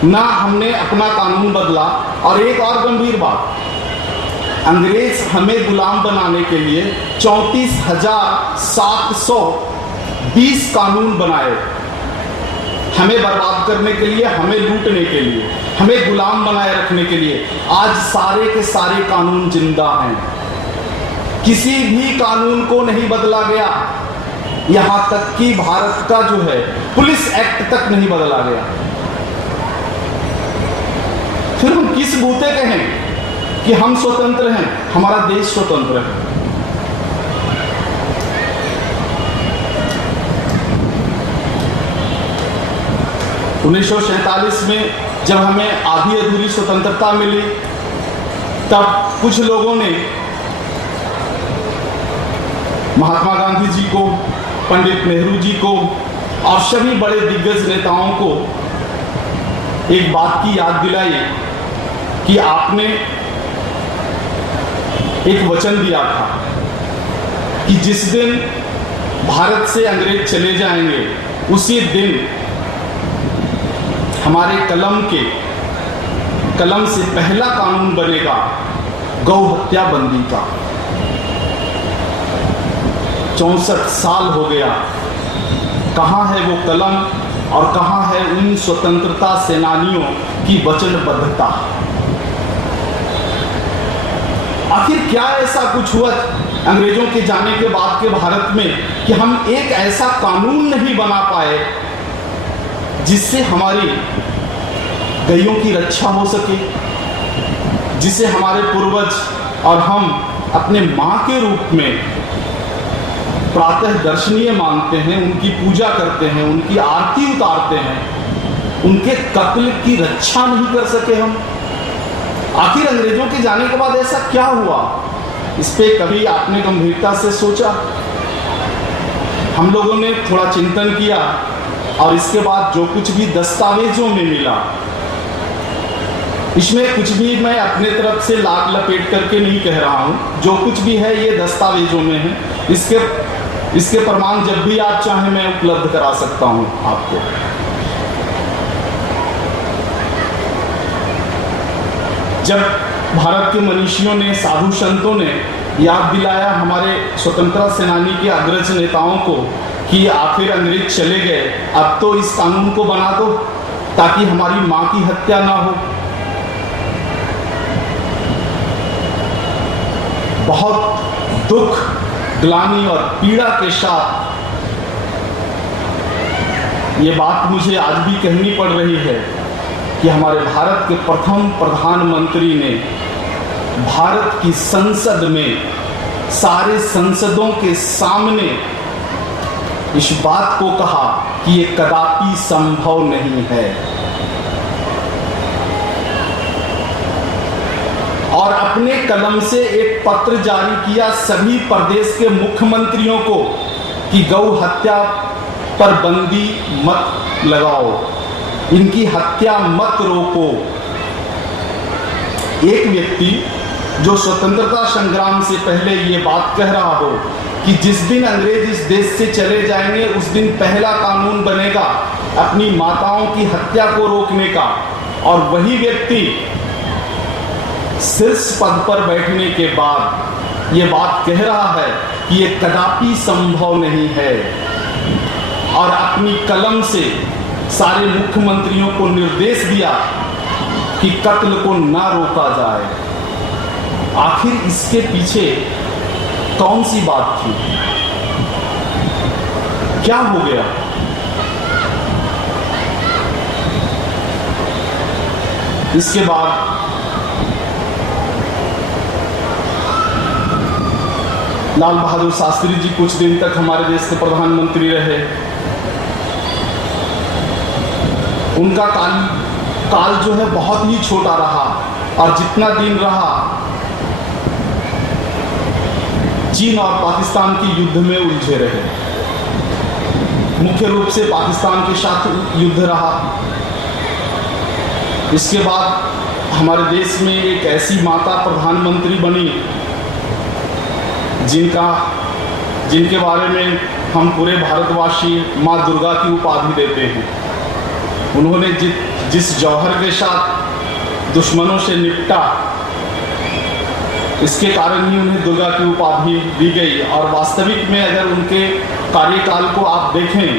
ना हमने अपना कानून बदला। और एक और गंभीर बात, अंग्रेज हमें गुलाम बनाने के लिए 34,720 कानून बनाए, हमें बर्बाद करने के लिए, हमें लूटने के लिए, हमें गुलाम बनाए रखने के लिए। आज सारे के सारे कानून जिंदा हैं, किसी भी कानून को नहीं बदला गया। यहां तक कि भारत का जो है पुलिस एक्ट तक नहीं बदला गया। फिर हम किस बूते कहें कि हम स्वतंत्र हैं, हमारा देश स्वतंत्र है। उन्नीस 1947 में जब हमें आधी अधूरी स्वतंत्रता मिली, तब कुछ लोगों ने महात्मा गांधी जी को, पंडित नेहरू जी को और सभी बड़े दिग्गज नेताओं को एक बात की याद दिलाई कि आपने एक वचन दिया था कि जिस दिन भारत से अंग्रेज चले जाएंगे उसी दिन हमारे कलम से पहला कानून बनेगा गौ हत्या बंदी का। 64 साल हो गया, कहां है वो कलम और कहां है उन स्वतंत्रता सेनानियों की वचनबद्धता। आखिर क्या ऐसा कुछ हुआ अंग्रेजों के जाने के बाद के भारत में कि हम एक ऐसा कानून नहीं बना पाए जिससे हमारी गैयों की रक्षा हो सके, जिसे हमारे पूर्वज और हम अपने मां के रूप में प्रातः दर्शनीय मानते हैं, उनकी पूजा करते हैं, उनकी आरती उतारते हैं, उनके कत्ल की रक्षा नहीं कर सके हम। आखिर अंग्रेजों के जाने के बाद ऐसा क्या हुआ? इस पे कभी आपने गंभीरता से सोचा? हम लोगों ने थोड़ा चिंतन किया और इसके बाद जो कुछ भी दस्तावेजों में मिला, इसमें कुछ भी मैं अपने तरफ से लाग लपेट करके नहीं कह रहा हूं, जो कुछ भी है ये दस्तावेजों में है। इसके प्रमाण जब भी आप चाहें मैं उपलब्ध करा सकता हूं आपको। जब भारत के मनीषियों ने, साधु संतों ने याद दिलाया हमारे स्वतंत्रता सेनानी के अग्रज नेताओं को कि आखिर अंग्रेज चले गए, अब तो इस कानून को बना दो ताकि हमारी मां की हत्या ना हो। बहुत दुख, ग्लानि और पीड़ा के साथ ये बात मुझे आज भी कहनी पड़ रही है कि हमारे भारत के प्रथम प्रधानमंत्री ने भारत की संसद में सारे संसदों के सामने इस बात को कहा कि ये कदापि संभव नहीं है, और अपने कलम से एक पत्र जारी किया सभी प्रदेश के मुख्यमंत्रियों को कि गौ हत्या पर बंदी मत लगाओ, इनकी हत्या मत रोको। एक व्यक्ति जो स्वतंत्रता संग्राम से पहले ये बात कह रहा हो कि जिस दिन अंग्रेज इस देश से चले जाएंगे उस दिन पहला कानून बनेगा अपनी माताओं की हत्या को रोकने का, और वही व्यक्ति शीर्ष पद पर बैठने के बाद ये बात कह रहा है कि ये कदापि संभव नहीं है, और अपनी कलम से सारे मुख्यमंत्रियों को निर्देश दिया कि कत्ल को ना रोका जाए। आखिर इसके पीछे कौन सी बात थी, क्या हो गया? इसके बाद लाल बहादुर शास्त्री जी कुछ दिन तक हमारे देश के प्रधानमंत्री रहे। उनका काल जो है बहुत ही छोटा रहा, और जितना दिन रहा चीन और पाकिस्तान के युद्ध में उलझे रहे। मुख्य रूप से पाकिस्तान के साथ युद्ध रहा। इसके बाद हमारे देश में एक ऐसी माता प्रधानमंत्री बनी जिनके बारे में हम पूरे भारतवासी माँ दुर्गा की उपाधि देते हैं। उन्होंने जिस जौहर के साथ दुश्मनों से निपटा, इसके कारण ही उन्हें दुर्गा की उपाधि दी गई। और वास्तविक में अगर उनके कार्यकाल को आप देखें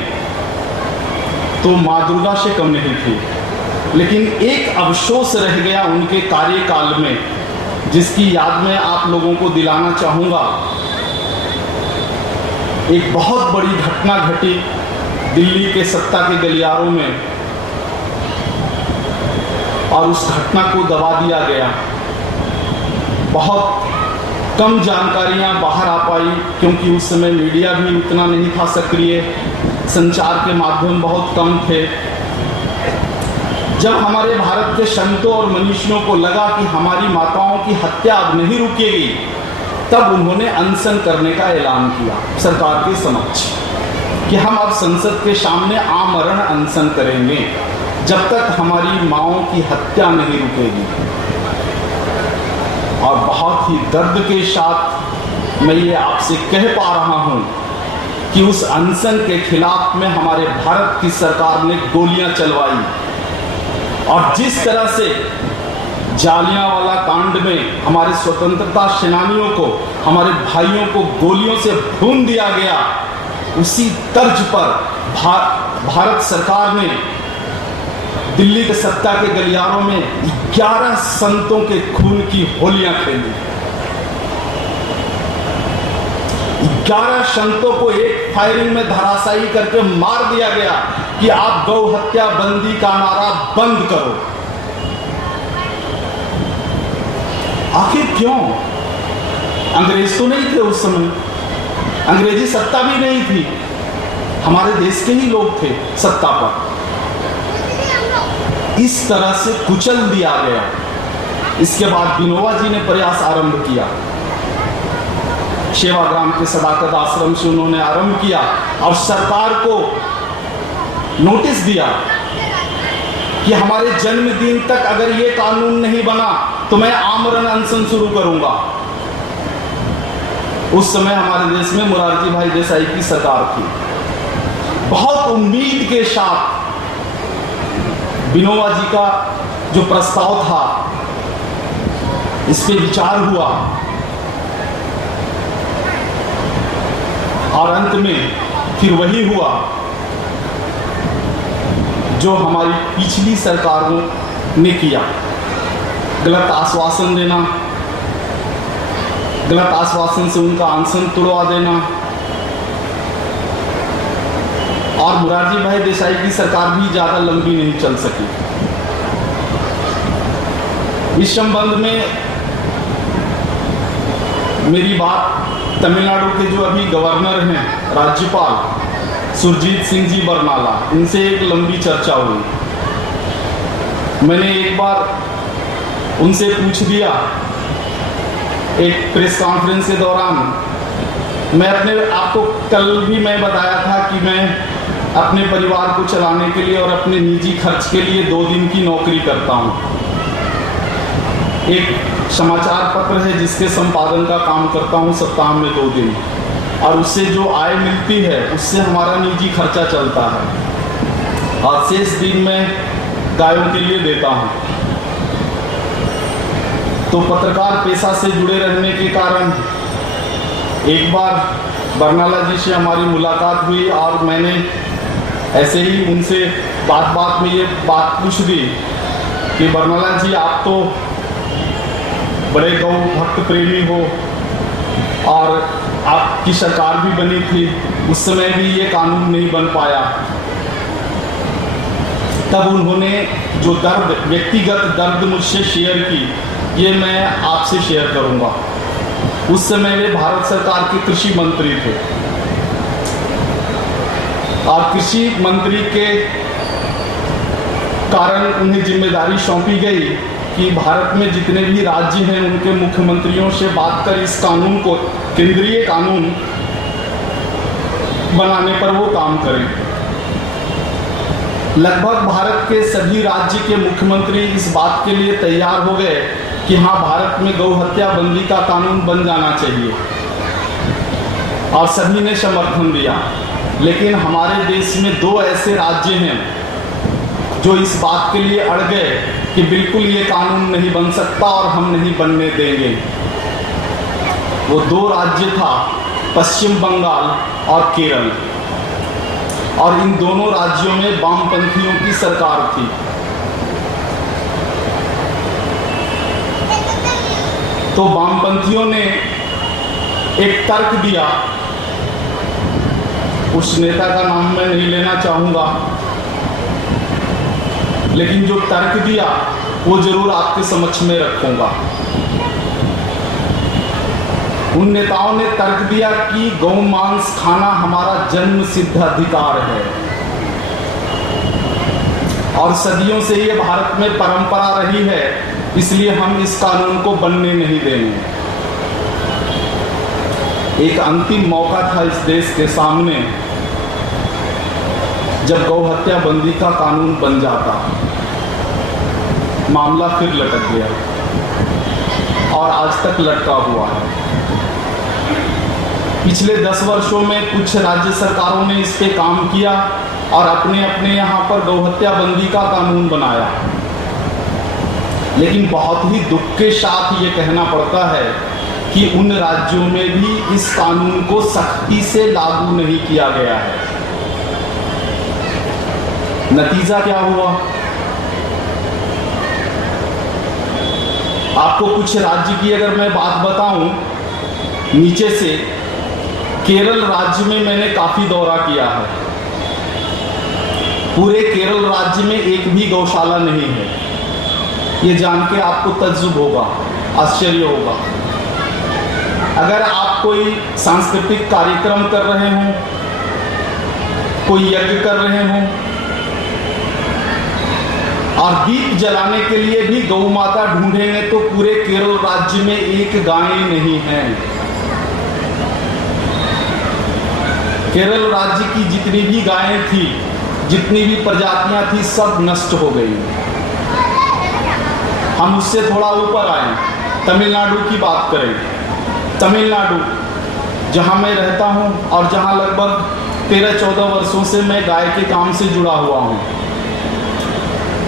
तो माँ दुर्गा से कम नहीं थी। लेकिन एक अफसोस रह गया उनके कार्यकाल में, जिसकी याद में आप लोगों को दिलाना चाहूँगा। एक बहुत बड़ी घटना घटी दिल्ली के सत्ता के गलियारों में, और उस घटना को दबा दिया गया। बहुत कम जानकारियां बाहर आ पाई, क्योंकि उस समय मीडिया भी उतना नहीं था सक्रिय, संचार के माध्यम बहुत कम थे। जब हमारे भारत के संतों और मनीषियों को लगा कि हमारी माताओं की हत्या अब नहीं रुकेगी, तब उन्होंने अनशन करने का ऐलान किया सरकार के समक्ष कि हम अब संसद के सामने आमरण अनशन करेंगे जब तक हमारी माओं की हत्या नहीं रुकेगी। और बहुत ही दर्द के साथ मैं ये आपसे कह पा रहा हूं कि उस अनशन के खिलाफ में हमारे भारत की सरकार ने गोलियां चलवाई, और जिस तरह से जालियांवाला कांड में हमारे स्वतंत्रता सेनानियों को, हमारे भाइयों को गोलियों से भून दिया गया, उसी तर्ज पर भारत सरकार ने दिल्ली के सत्ता के गलियारों में 11 संतों के खून की होलियां खेली। 11 संतों को एक फायरिंग में धराशायी करके मार दिया गया कि आप गौ हत्या बंदी का नारा बंद करो। आखिर क्यों? अंग्रेज तो नहीं थे उस समय, अंग्रेजी सत्ता भी नहीं थी, हमारे देश के ही लोग थे सत्ता पर। इस तरह से कुचल दिया गया। इसके बाद विनोबा जी ने प्रयास आरंभ किया, सेवाग्राम के सदाकत आश्रम से उन्होंने आरंभ किया और सरकार को नोटिस दिया कि हमारे जन्मदिन तक अगर ये कानून नहीं बना तो मैं आमरण अनशन शुरू करूंगा। उस समय हमारे देश में मोरारजी भाई देसाई की सरकार थी। बहुत उम्मीद के साथ विनोबा जी का जो प्रस्ताव था, इस पे विचार हुआ, और अंत में फिर वही हुआ जो हमारी पिछली सरकारों ने किया। गलत आश्वासन देना, गलत आश्वासन से उनका अनशन तोड़वा देना। और मोरारजी भाई देसाई की सरकार भी ज्यादा लंबी नहीं चल सकी। इस संबंध में मेरी बात तमिलनाडु के जो अभी गवर्नर हैं, राज्यपाल सुरजीत सिंह जी बरनाला, इनसे एक लंबी चर्चा हुई। मैंने एक बार उनसे पूछ दिया एक प्रेस कॉन्फ्रेंस के दौरान, मैं अपने आपको कल भी मैं बताया था कि मैं अपने परिवार को चलाने के लिए और अपने निजी खर्च के लिए 2 दिन की नौकरी करता हूँ। एक समाचार पत्र है जिसके संपादन का काम करता हूँ सप्ताह में 2 दिन, और उससे जो आय मिलती है उससे हमारा निजी खर्चा चलता है, और शेष दिन मैं गायों के लिए देता हूँ। तो पत्रकार पेशा से जुड़े रहने के कारण एक बार बरनाला जी से हमारी मुलाकात हुई, और मैंने ऐसे ही उनसे बात में ये बात पूछ दी कि बरनाला जी, आप तो बड़े गौ भक्त प्रेमी हो और आपकी सरकार भी बनी थी, उस समय भी ये कानून नहीं बन पाया। तब उन्होंने जो दर्द, व्यक्तिगत दर्द मुझसे शेयर की, ये मैं आपसे शेयर करूंगा। उस समय वे भारत सरकार के कृषि मंत्री थे और कृषि मंत्री के कारण उन्हें जिम्मेदारी सौंपी गई कि भारत में जितने भी राज्य हैं उनके मुख्यमंत्रियों से बात कर इस कानून को, केंद्रीय कानून बनाने पर वो काम करें। लगभग भारत के सभी राज्य के मुख्यमंत्री इस बात के लिए तैयार हो गए कि हाँ, भारत में गौ हत्या बंदी का कानून बन जाना चाहिए और सभी ने समर्थन दिया। लेकिन हमारे देश में 2 ऐसे राज्य हैं जो इस बात के लिए अड़ गए कि बिल्कुल ये कानून नहीं बन सकता और हम नहीं बनने देंगे। वो 2 राज्य था पश्चिम बंगाल और केरल, और इन दोनों राज्यों में वामपंथियों की सरकार थी। तो वामपंथियों ने एक तर्क दिया, उस नेता का नाम मैं नहीं लेना चाहूंगा, लेकिन जो तर्क दिया वो जरूर आपके समक्ष में रखूंगा। उन नेताओं ने तर्क दिया कि गौ मांस खाना हमारा जन्म सिद्ध अधिकार है और सदियों से ये भारत में परंपरा रही है, इसलिए हम इस कानून को बनने नहीं देंगे। एक अंतिम मौका था इस देश के सामने जब गौ हत्या बंदी का कानून बन जाता। मामला फिर लटक गया और आज तक लटका हुआ है। पिछले 10 वर्षों में कुछ राज्य सरकारों ने इस पे काम किया और अपने अपने यहाँ पर गौ हत्या बंदी का कानून बनाया, लेकिन बहुत ही दुख के साथ ये कहना पड़ता है कि उन राज्यों में भी इस कानून को सख्ती से लागू नहीं किया गया है। नतीजा क्या हुआ? आपको कुछ राज्य की अगर मैं बात बताऊं नीचे से, केरल राज्य में मैंने काफी दौरा किया है। पूरे केरल राज्य में एक भी गौशाला नहीं है। ये जान के आपको तज्जुब होगा, आश्चर्य होगा। अगर आप कोई सांस्कृतिक कार्यक्रम कर रहे हो, कोई यज्ञ कर रहे हो और दीप जलाने के लिए भी गौ माता ढूंढेंगे तो पूरे केरल राज्य में एक गाय नहीं है। केरल राज्य की जितनी भी गायें थी, जितनी भी प्रजातियां थी, सब नष्ट हो गई। हम उससे थोड़ा ऊपर आए, तमिलनाडु की बात करें। तमिलनाडु जहां मैं रहता हूं और जहां लगभग 13-14 वर्षों से मैं गाय के काम से जुड़ा हुआ हूं,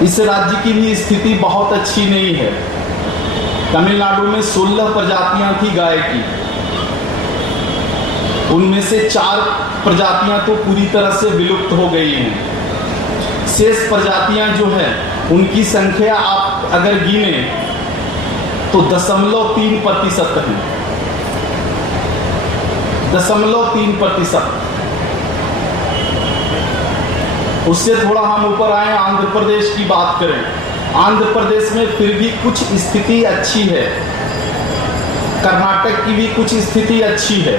इस राज्य की भी स्थिति बहुत अच्छी नहीं है। तमिलनाडु में 16 प्रजातियां थी गाय की, उनमें से 4 प्रजातियां तो पूरी तरह से विलुप्त हो गई हैं। शेष प्रजातियां जो है उनकी संख्या आप अगर गिने तो 0.3% है। 0.3%। उससे थोड़ा हम ऊपर आए, आंध्र प्रदेश की बात करें। आंध्र प्रदेश में फिर भी कुछ स्थिति अच्छी है, कर्नाटक की भी कुछ स्थिति अच्छी है,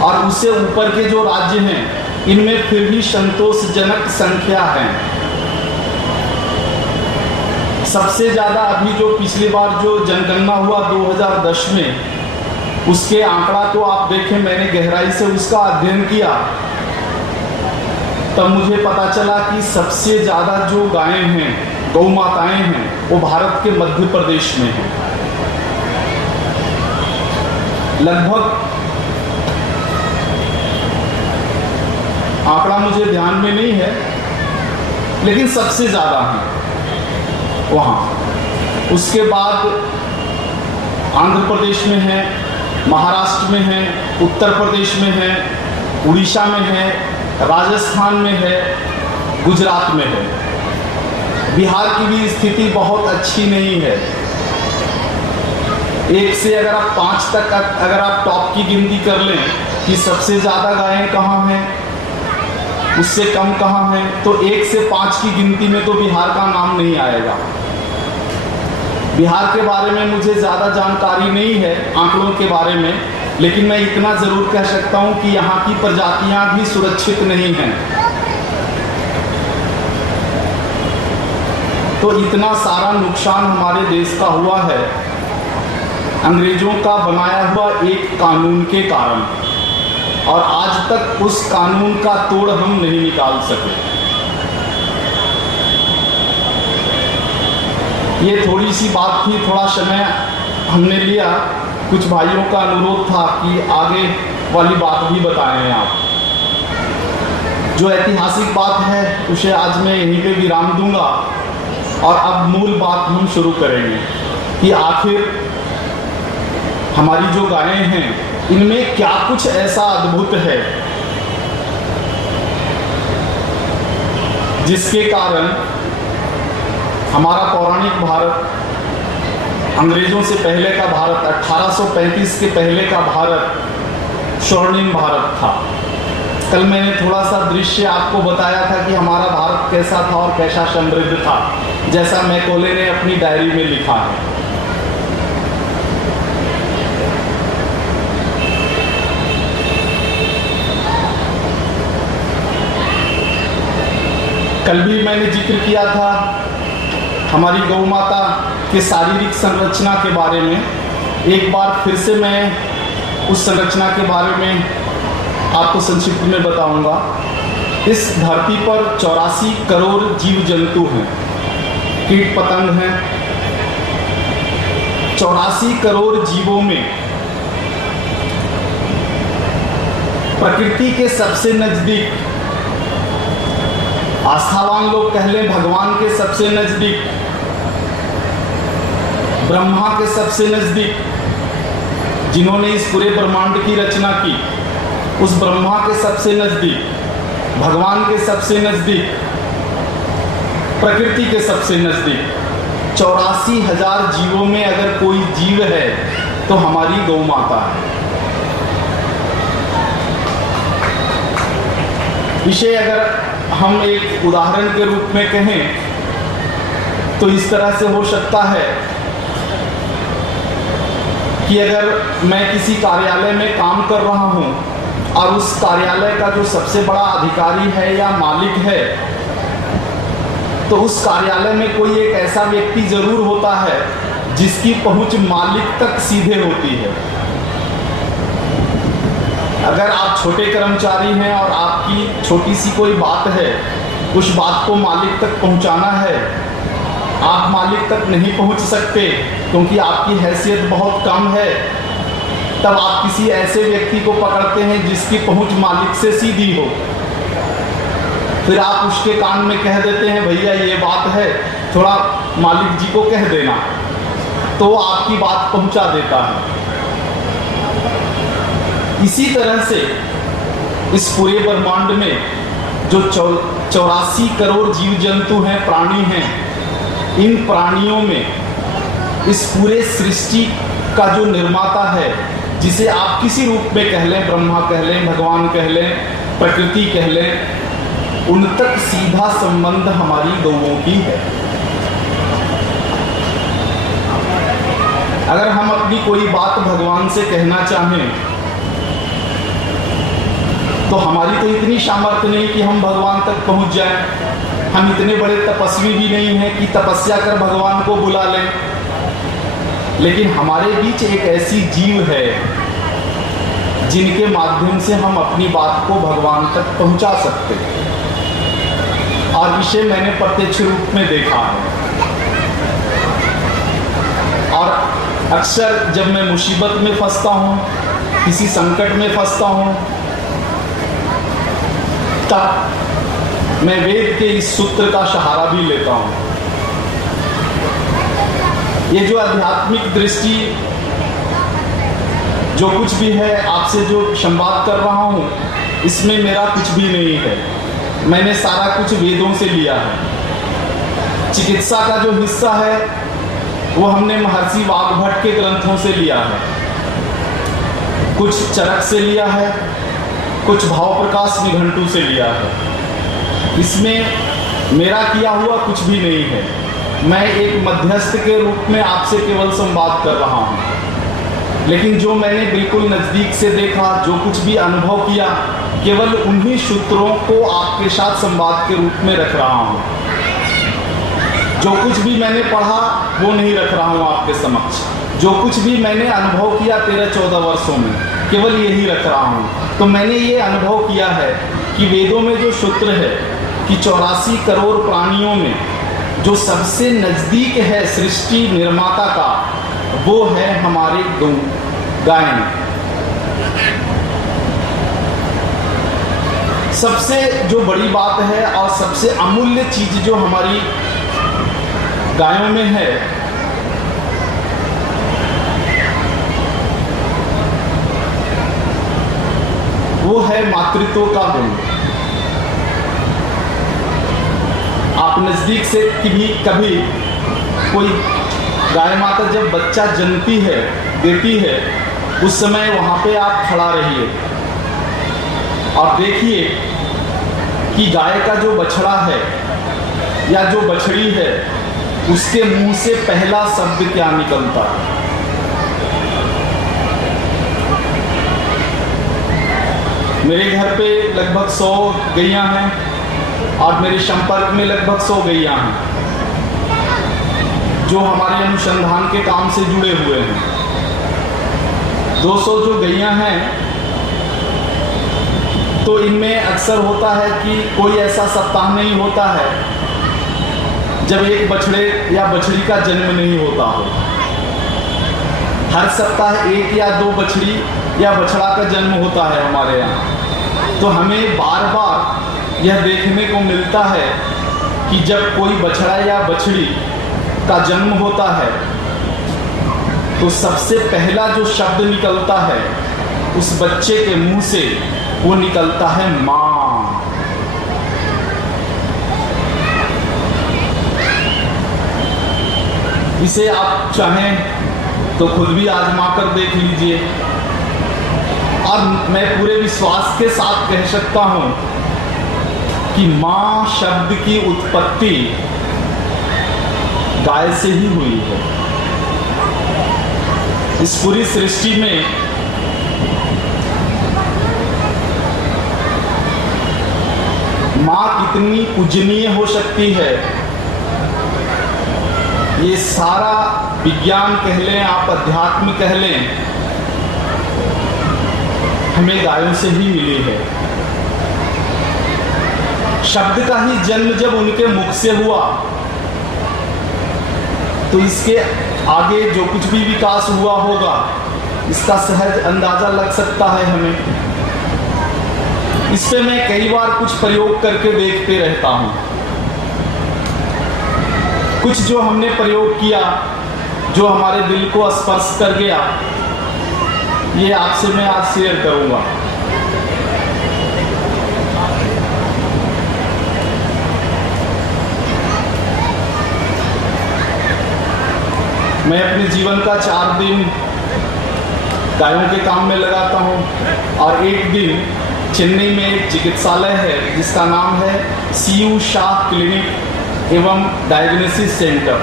और उससे ऊपर के जो राज्य हैं इनमें फिर भी संतोषजनक संख्या है। सबसे ज्यादा अभी जो पिछली बार जो जनगणना हुआ 2010 में, उसके आंकड़ा तो आप देखें, मैंने गहराई से उसका अध्ययन किया, तब मुझे पता चला कि सबसे ज्यादा जो गायें हैं, गौ माताएं हैं, वो भारत के मध्य प्रदेश में हैं। लगभग, आंकड़ा मुझे ध्यान में नहीं है, लेकिन सबसे ज्यादा है वहां। उसके बाद आंध्र प्रदेश में है, महाराष्ट्र में है, उत्तर प्रदेश में है, उड़ीसा में है, राजस्थान में है, गुजरात में है। बिहार की भी स्थिति बहुत अच्छी नहीं है। 1 से अगर आप 5 तक अगर आप टॉप की गिनती कर लें कि सबसे ज़्यादा गायें कहाँ हैं, उससे कम कहाँ हैं, तो 1 से 5 की गिनती में तो बिहार का नाम नहीं आएगा। बिहार के बारे में मुझे ज़्यादा जानकारी नहीं है आंकड़ों के बारे में, लेकिन मैं इतना ज़रूर कह सकता हूँ कि यहाँ की प्रजातियाँ भी सुरक्षित नहीं हैं। तो इतना सारा नुकसान हमारे देश का हुआ है अंग्रेजों का बनाया हुआ एक कानून के कारण, और आज तक उस कानून का तोड़ हम नहीं निकाल सके। ये थोड़ी सी बात थी, थोड़ा समय हमने लिया। कुछ भाइयों का अनुरोध था कि आगे वाली बात भी बताएं आप। जो ऐतिहासिक बात है उसे आज मैं यहीं पे विराम दूंगा, और अब मूल बात हम शुरू करेंगे कि आखिर हमारी जो गायें हैं इनमें क्या कुछ ऐसा अद्भुत है जिसके कारण हमारा पौराणिक भारत, अंग्रेजों से पहले का भारत, 1835 के पहले का भारत स्वर्णिम भारत था। कल मैंने थोड़ा सा दृश्य आपको बताया था कि हमारा भारत कैसा था और कैसा समृद्ध था, जैसा मैकॉले ने अपनी डायरी में लिखा है। कल भी मैंने जिक्र किया था हमारी गौ माता के शारीरिक संरचना के बारे में। एक बार फिर से मैं उस संरचना के बारे में आपको संक्षिप्त में बताऊंगा। इस धरती पर 84 करोड़ जीव जंतु हैं, कीट पतंग हैं। 84 करोड़ जीवों में प्रकृति के सबसे नजदीक, आस्थावान लोग कह लें भगवान के सबसे नजदीक, ब्रह्मा के सबसे नजदीक, जिन्होंने इस पूरे ब्रह्मांड की रचना की, उस ब्रह्मा के सबसे नजदीक, भगवान के सबसे नजदीक, प्रकृति के सबसे नजदीक 84,000 जीवों में अगर कोई जीव है तो हमारी गौ माता है। इसे अगर हम एक उदाहरण के रूप में कहें तो इस तरह से हो सकता है कि अगर मैं किसी कार्यालय में काम कर रहा हूं और उस कार्यालय का जो सबसे बड़ा अधिकारी है या मालिक है, तो उस कार्यालय में कोई एक ऐसा व्यक्ति जरूर होता है जिसकी पहुंच मालिक तक सीधे होती है। अगर आप छोटे कर्मचारी हैं और आपकी छोटी सी कोई बात है, उस बात को मालिक तक पहुंचाना है, आप मालिक तक नहीं पहुंच सकते क्योंकि आपकी हैसियत बहुत कम है, तब आप किसी ऐसे व्यक्ति को पकड़ते हैं जिसकी पहुंच मालिक से सीधी हो। फिर आप उसके कान में कह देते हैं भैया ये बात है, थोड़ा मालिक जी को कह देना, तो वो आपकी बात पहुंचा देता है। इसी तरह से इस पूरे ब्रह्मांड में जो 84 करोड़ जीव जंतु हैं, प्राणी हैं, इन प्राणियों में इस पूरे सृष्टि का जो निर्माता है, जिसे आप किसी रूप में कह लें, ब्रह्मा कह लें, भगवान कह लें, प्रकृति कह लें, उन तक सीधा संबंध हमारी गौओं की है। अगर हम अपनी कोई बात भगवान से कहना चाहें तो हमारी तो इतनी सामर्थ्य नहीं कि हम भगवान तक पहुंच जाएं। हम इतने बड़े तपस्वी भी नहीं हैं कि तपस्या कर भगवान को बुला लें। लेकिन हमारे बीच एक ऐसी जीव है जिनके माध्यम से हम अपनी बात को भगवान तक पहुंचा सकते हैं, और इसे मैंने प्रत्यक्ष रूप में देखा है। और अक्सर जब मैं मुसीबत में फंसता हूँ, किसी संकट में फंसता हूँ, तब मैं वेद के इस सूत्र का सहारा भी लेता हूं। ये जो आध्यात्मिक दृष्टि, जो कुछ भी है, आपसे जो संवाद कर रहा हूं, इसमें मेरा कुछ भी नहीं है। मैंने सारा कुछ वेदों से लिया है। चिकित्सा का जो हिस्सा है वो हमने महर्षि वाग्भट के ग्रंथों से लिया है, कुछ चरक से लिया है, कुछ भाव प्रकाश निघंटू से लिया है। इसमें मेरा किया हुआ कुछ भी नहीं है। मैं एक मध्यस्थ के रूप में आपसे केवल संवाद कर रहा हूँ, लेकिन जो मैंने बिल्कुल नज़दीक से देखा, जो कुछ भी अनुभव किया, केवल उन्हीं सूत्रों को आपके साथ संवाद के रूप में रख रहा हूँ। जो कुछ भी मैंने पढ़ा वो नहीं रख रहा हूँ आपके समक्ष। जो कुछ भी मैंने अनुभव किया 13-14 वर्षों में, केवल यही रख रहा हूँ। तो मैंने ये अनुभव किया है कि वेदों में जो सूत्र है कि 84 करोड़ प्राणियों में जो सबसे नज़दीक है सृष्टि निर्माता का, वो है हमारे गाय। सबसे जो बड़ी बात है और सबसे अमूल्य चीज जो हमारी गायों में है, वो है मातृत्व का गुण। आप नजदीक से कभी कोई गाय माता जब बच्चा जन्मती है, देती है, उस समय वहां पे आप खड़ा रहिए और देखिए कि गाय का जो बछड़ा है या जो बछड़ी है, उसके मुंह से पहला शब्द क्या निकलता है। मेरे घर पे लगभग 100 गैया हैं और मेरे संपर्क में लगभग 100 गैया हैं जो हमारे अनुसंधान के काम से जुड़े हुए हैं। 200 जो गैया हैं, तो इनमें अक्सर होता है कि कोई ऐसा सप्ताह नहीं होता है जब एक बछड़े या बछड़ी का जन्म नहीं होता हो। हर सप्ताह एक या दो बछड़ी या बछड़ा का जन्म होता है हमारे यहाँ। तो हमें बार बार यह देखने को मिलता है कि जब कोई बछड़ा या बछड़ी का जन्म होता है तो सबसे पहला जो शब्द निकलता है उस बच्चे के मुंह से, वो निकलता है मां। इसे आप चाहें तो खुद भी आजमा कर देख लीजिए। और मैं पूरे विश्वास के साथ कह सकता हूं कि मां शब्द की उत्पत्ति गाय से ही हुई है। इस पूरी सृष्टि में मां कितनी पूजनीय हो सकती है, ये सारा विज्ञान कह लें, आप अध्यात्म कह लें, हमें गायों से ही मिली है। शब्द का ही जन्म जब उनके मुख से हुआ तो इसके आगे जो कुछ भी विकास हुआ होगा, इसका सहज अंदाजा लग सकता है हमें। इस पे मैं कई बार कुछ प्रयोग करके देखते रहता हूं। कुछ जो हमने प्रयोग किया, जो हमारे दिल को स्पर्श कर गया, ये आपसे मैं आज शेयर करूंगा। मैं अपने जीवन का 4 दिन गायों के काम में लगाता हूं और एक दिन चेन्नई में एक चिकित्सालय है जिसका नाम है CU शाह क्लिनिक एवं डायग्नोसिस सेंटर।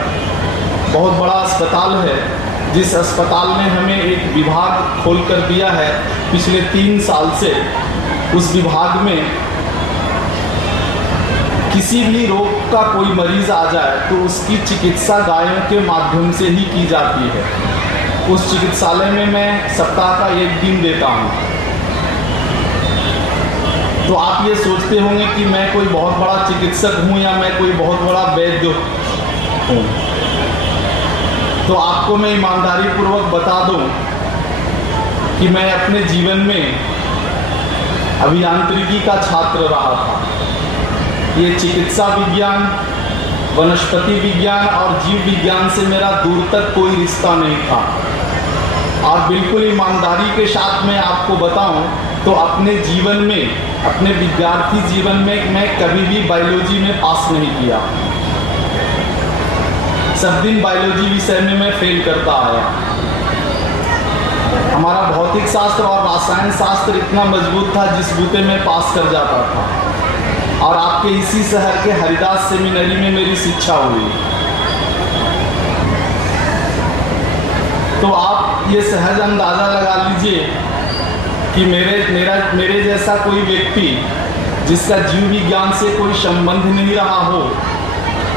बहुत बड़ा अस्पताल है, जिस अस्पताल ने हमें एक विभाग खोल कर दिया है पिछले 3 साल से। उस विभाग में किसी भी रोग का कोई मरीज आ जाए तो उसकी चिकित्सा गायों के माध्यम से ही की जाती है। उस चिकित्सालय में मैं सप्ताह का 1 दिन देता हूँ। तो आप ये सोचते होंगे कि मैं कोई बहुत बड़ा चिकित्सक हूँ या मैं कोई बहुत बड़ा वैद्य हूँ। तो आपको मैं ईमानदारी पूर्वक बता दूं कि मैं अपने जीवन में अभियांत्रिकी का छात्र रहा था। ये चिकित्सा विज्ञान, वनस्पति विज्ञान और जीव विज्ञान से मेरा दूर तक कोई रिश्ता नहीं था। और बिल्कुल ईमानदारी के साथ मैं आपको बताऊं तो अपने जीवन में, अपने विद्यार्थी जीवन में मैं कभी भी बायोलॉजी में पास नहीं किया। सब दिन बायोलॉजी विषय में मैं फेल करता आया। हमारा भौतिक शास्त्र और रसायन शास्त्र इतना मजबूत था जिस बूते में पास कर जाता था। और आपके इसी शहर के हरिदास सेमिनरी में मेरी शिक्षा हुई। तो आप ये सहज अंदाजा लगा लीजिए कि मेरे जैसा कोई व्यक्ति जिसका जीव विज्ञान से कोई संबंध नहीं रहा हो,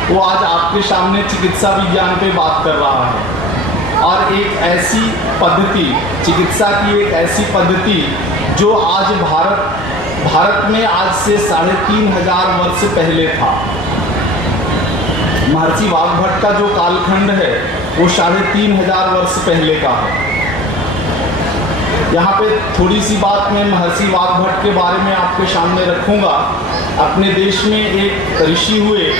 वो आज आपके सामने चिकित्सा विज्ञान पे बात कर रहा है। और एक ऐसी पद्धति, चिकित्सा की एक ऐसी पद्धति जो आज भारत में आज से 3500 वर्ष पहले था। महर्षि वाग्भट का जो कालखंड है वो 3500 वर्ष पहले का है। यहाँ पे थोड़ी सी बात मैं महर्षि वाग्भट के बारे में आपके सामने रखूंगा। अपने देश में एक ऋषि हुए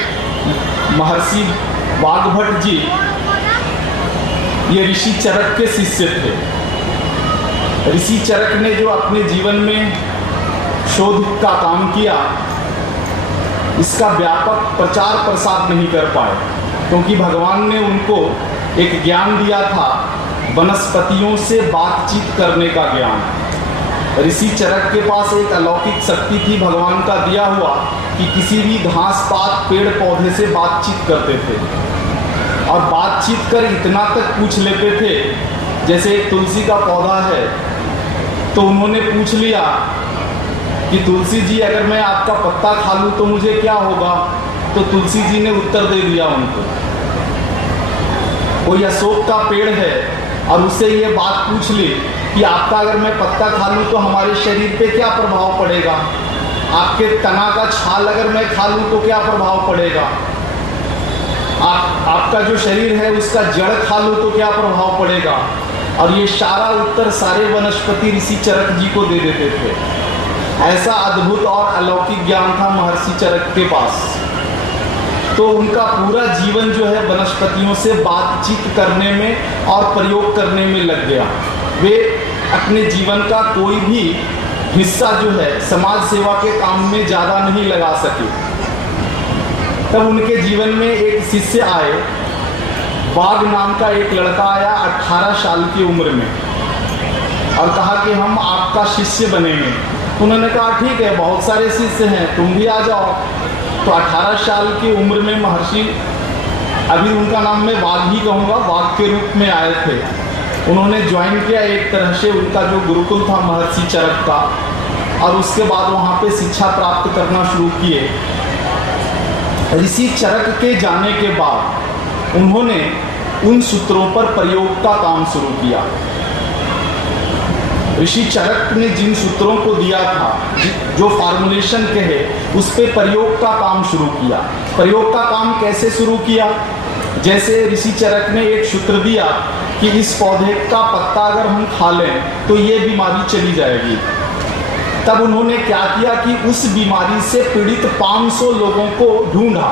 महर्षि वाग्भट जी, ये ऋषि चरक के शिष्य थे। ऋषि चरक ने जो अपने जीवन में शोध का काम किया, इसका व्यापक प्रचार प्रसार नहीं कर पाए, क्योंकि भगवान ने उनको एक ज्ञान दिया था, वनस्पतियों से बातचीत करने का ज्ञान। ऋषि चरक के पास एक अलौकिक शक्ति थी भगवान का दिया हुआ कि किसी भी घास पात पेड़ पौधे से बातचीत करते थे। और बातचीत कर इतना तक पूछ लेते थे, जैसे एक तुलसी का पौधा है तो उन्होंने पूछ लिया कि तुलसी जी अगर मैं आपका पत्ता खा लूं तो मुझे क्या होगा। तो तुलसी जी ने उत्तर दे दिया उनको। कोई अशोक का पेड़ है और उससे ये बात पूछ ली कि आपका अगर मैं पत्ता खा लूं तो हमारे शरीर पे क्या प्रभाव पड़ेगा। आपके तना का छाल अगर मैं खा लूं तो क्या प्रभाव पड़ेगा। आपका जो शरीर है उसका जड़ खा लूं तो क्या प्रभाव पड़ेगा। और ये सारा उत्तर सारे वनस्पति ऋषि चरक जी को दे देते थे। ऐसा अद्भुत और अलौकिक ज्ञान था महर्षि चरक के पास। तो उनका पूरा जीवन जो है वनस्पतियों से बातचीत करने में और प्रयोग करने में लग गया। वे अपने जीवन का कोई भी हिस्सा जो है समाज सेवा के काम में ज़्यादा नहीं लगा सके। तब उनके जीवन में एक शिष्य आए, बाघ नाम का एक लड़का आया 18 साल की उम्र में, और कहा कि हम आपका शिष्य बनेंगे। उन्होंने कहा ठीक है, बहुत सारे शिष्य हैं, तुम भी आ जाओ। तो 18 साल की उम्र में महर्षि, अभी उनका नाम मैं वाघ ही कहूँगा, वाघ के रूप में आए थे। उन्होंने ज्वाइन किया एक तरह से उनका जो गुरुकुल था महर्षि चरक का, और उसके बाद वहाँ पे शिक्षा प्राप्त करना शुरू किए। ऋषि चरक के जाने के बाद उन्होंने उन सूत्रों पर प्रयोग का काम शुरू किया। ऋषि चरक ने जिन सूत्रों को दिया था, जो फॉर्मुलेशन कहे, उस पे प्रयोग का काम शुरू किया। प्रयोग का काम कैसे शुरू किया? जैसे ऋषि चरक ने एक सूत्र दिया कि इस पौधे का पत्ता अगर हम खा लें तो ये बीमारी चली जाएगी। तब उन्होंने क्या किया कि उस बीमारी से पीड़ित 500 लोगों को ढूंढा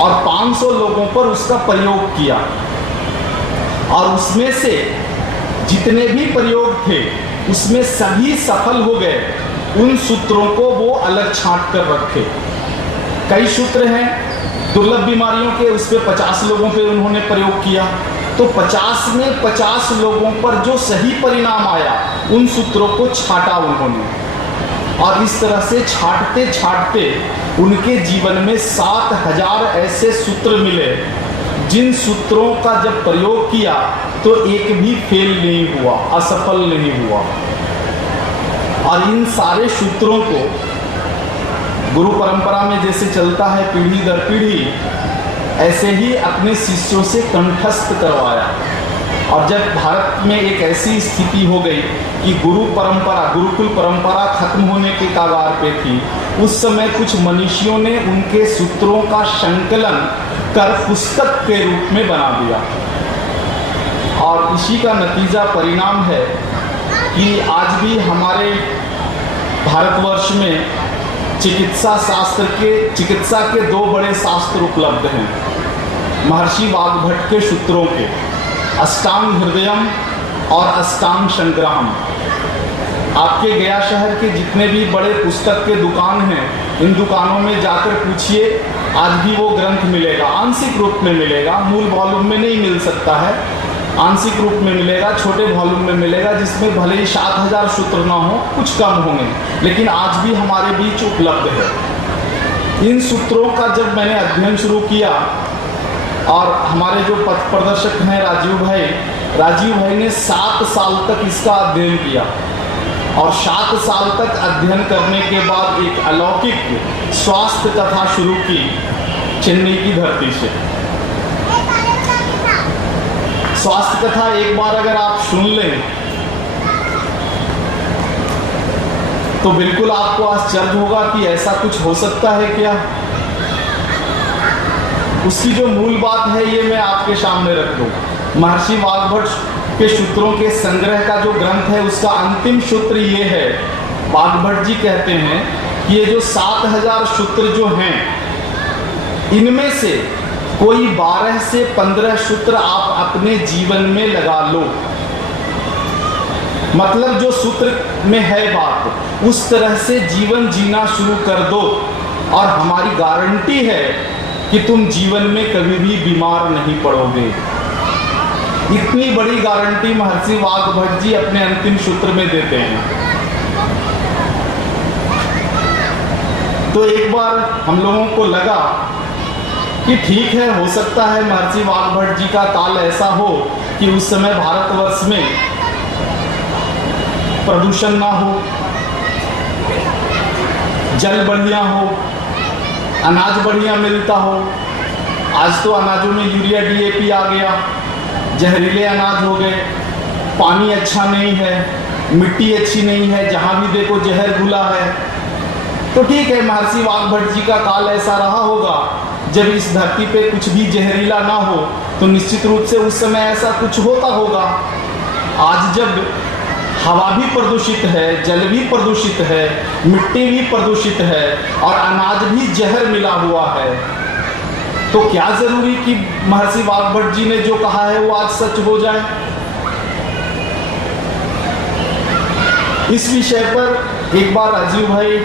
और 500 लोगों पर उसका प्रयोग किया, और उसमें से जितने भी प्रयोग थे उसमें सभी सफल हो गए। उन सूत्रों को वो अलग छांट कर रखे। कई सूत्र हैं दुर्लभ बीमारियों के, उस पर 50 लोगों पे उन्होंने प्रयोग किया। तो 50 में 50 लोगों पर जो सही परिणाम आया उन सूत्रों को छाटा उन्होंने, और इस तरह से छाटते छाटते उनके जीवन में 7000 ऐसे सूत्र मिले, जिन सूत्रों का जब प्रयोग किया तो एक भी फेल नहीं हुआ, असफल नहीं हुआ। और इन सारे सूत्रों को गुरु परंपरा में जैसे चलता है पीढ़ी दर पीढ़ी, ऐसे ही अपने शिष्यों से कंठस्थ करवाया। और जब भारत में एक ऐसी स्थिति हो गई कि गुरुकुल परंपरा खत्म होने के कगार पे थी, उस समय कुछ मनीषियों ने उनके सूत्रों का संकलन कर पुस्तक के रूप में बना दिया। और इसी का नतीजा परिणाम है कि आज भी हमारे भारतवर्ष में चिकित्सा के 2 बड़े शास्त्र उपलब्ध हैं महर्षि वाग्भट के सूत्रों के, अष्टांग हृदयम और अष्टांग संग्रहम। आपके गया शहर के जितने भी बड़े पुस्तक के दुकान हैं, इन दुकानों में जाकर पूछिए आज भी वो ग्रंथ मिलेगा, आंशिक रूप में मिलेगा, मूल वॉल्यूम में नहीं मिल सकता है, आंशिक रूप में मिलेगा, छोटे वॉल्यूम में मिलेगा, जिसमें भले ही 7000 सूत्र ना हो, कुछ कम होंगे, लेकिन आज भी हमारे बीच उपलब्ध है। इन सूत्रों का जब मैंने अध्ययन शुरू किया, और हमारे जो पथ प्रदर्शक हैं राजीव भाई ने 7 साल तक इसका अध्ययन किया, और 7 साल तक अध्ययन करने के बाद एक अलौकिक स्वास्थ्य कथा शुरू की चेन्नई की धरती से। स्वास्थ्य कथा एक बार अगर आप सुन लें तो बिल्कुल आपको आश्चर्य होगा कि ऐसा कुछ हो सकता है क्या। उसकी जो मूल बात है ये मैं आपके सामने रख दूं। महर्षि वाग्भट के सूत्रों के संग्रह का जो ग्रंथ है उसका अंतिम सूत्र ये है, वाग्भट जी कहते हैं कि ये जो 7000 सूत्र जो हैं, इनमें से कोई 12 से 15 सूत्र आप अपने जीवन में लगा लो। मतलब जो सूत्र में है बात, उस तरह से जीवन जीना शुरू कर दो, और हमारी गारंटी है कि तुम जीवन में कभी भी बीमार नहीं पड़ोगे। इतनी बड़ी गारंटी महर्षि वाग्भट जी अपने अंतिम सूत्र में देते हैं। तो एक बार हम लोगों को लगा कि ठीक है, हो सकता है महर्षि वाग्भट जी का काल ऐसा हो कि उस समय भारतवर्ष में प्रदूषण ना हो, जल बढ़िया हो, अनाज बढ़िया मिलता हो। आज तो अनाजों में यूरिया DAP आ गया, जहरीले अनाज हो गए, पानी अच्छा नहीं है, मिट्टी अच्छी नहीं है, जहां भी देखो जहर घुला है। तो ठीक है, महर्षि वाग्भट जी का काल ऐसा रहा होगा जब इस धरती पे कुछ भी जहरीला ना हो, तो निश्चित रूप से उस समय ऐसा कुछ होता होगा। आज जब हवा भी प्रदूषित है, जल भी प्रदूषित है, मिट्टी भी प्रदूषित है, और अनाज भी जहर मिला हुआ है, तो क्या जरूरी कि महर्षि वाग्भट जी ने जो कहा है वो आज सच हो जाए। इस विषय पर एक बार राजीव भाई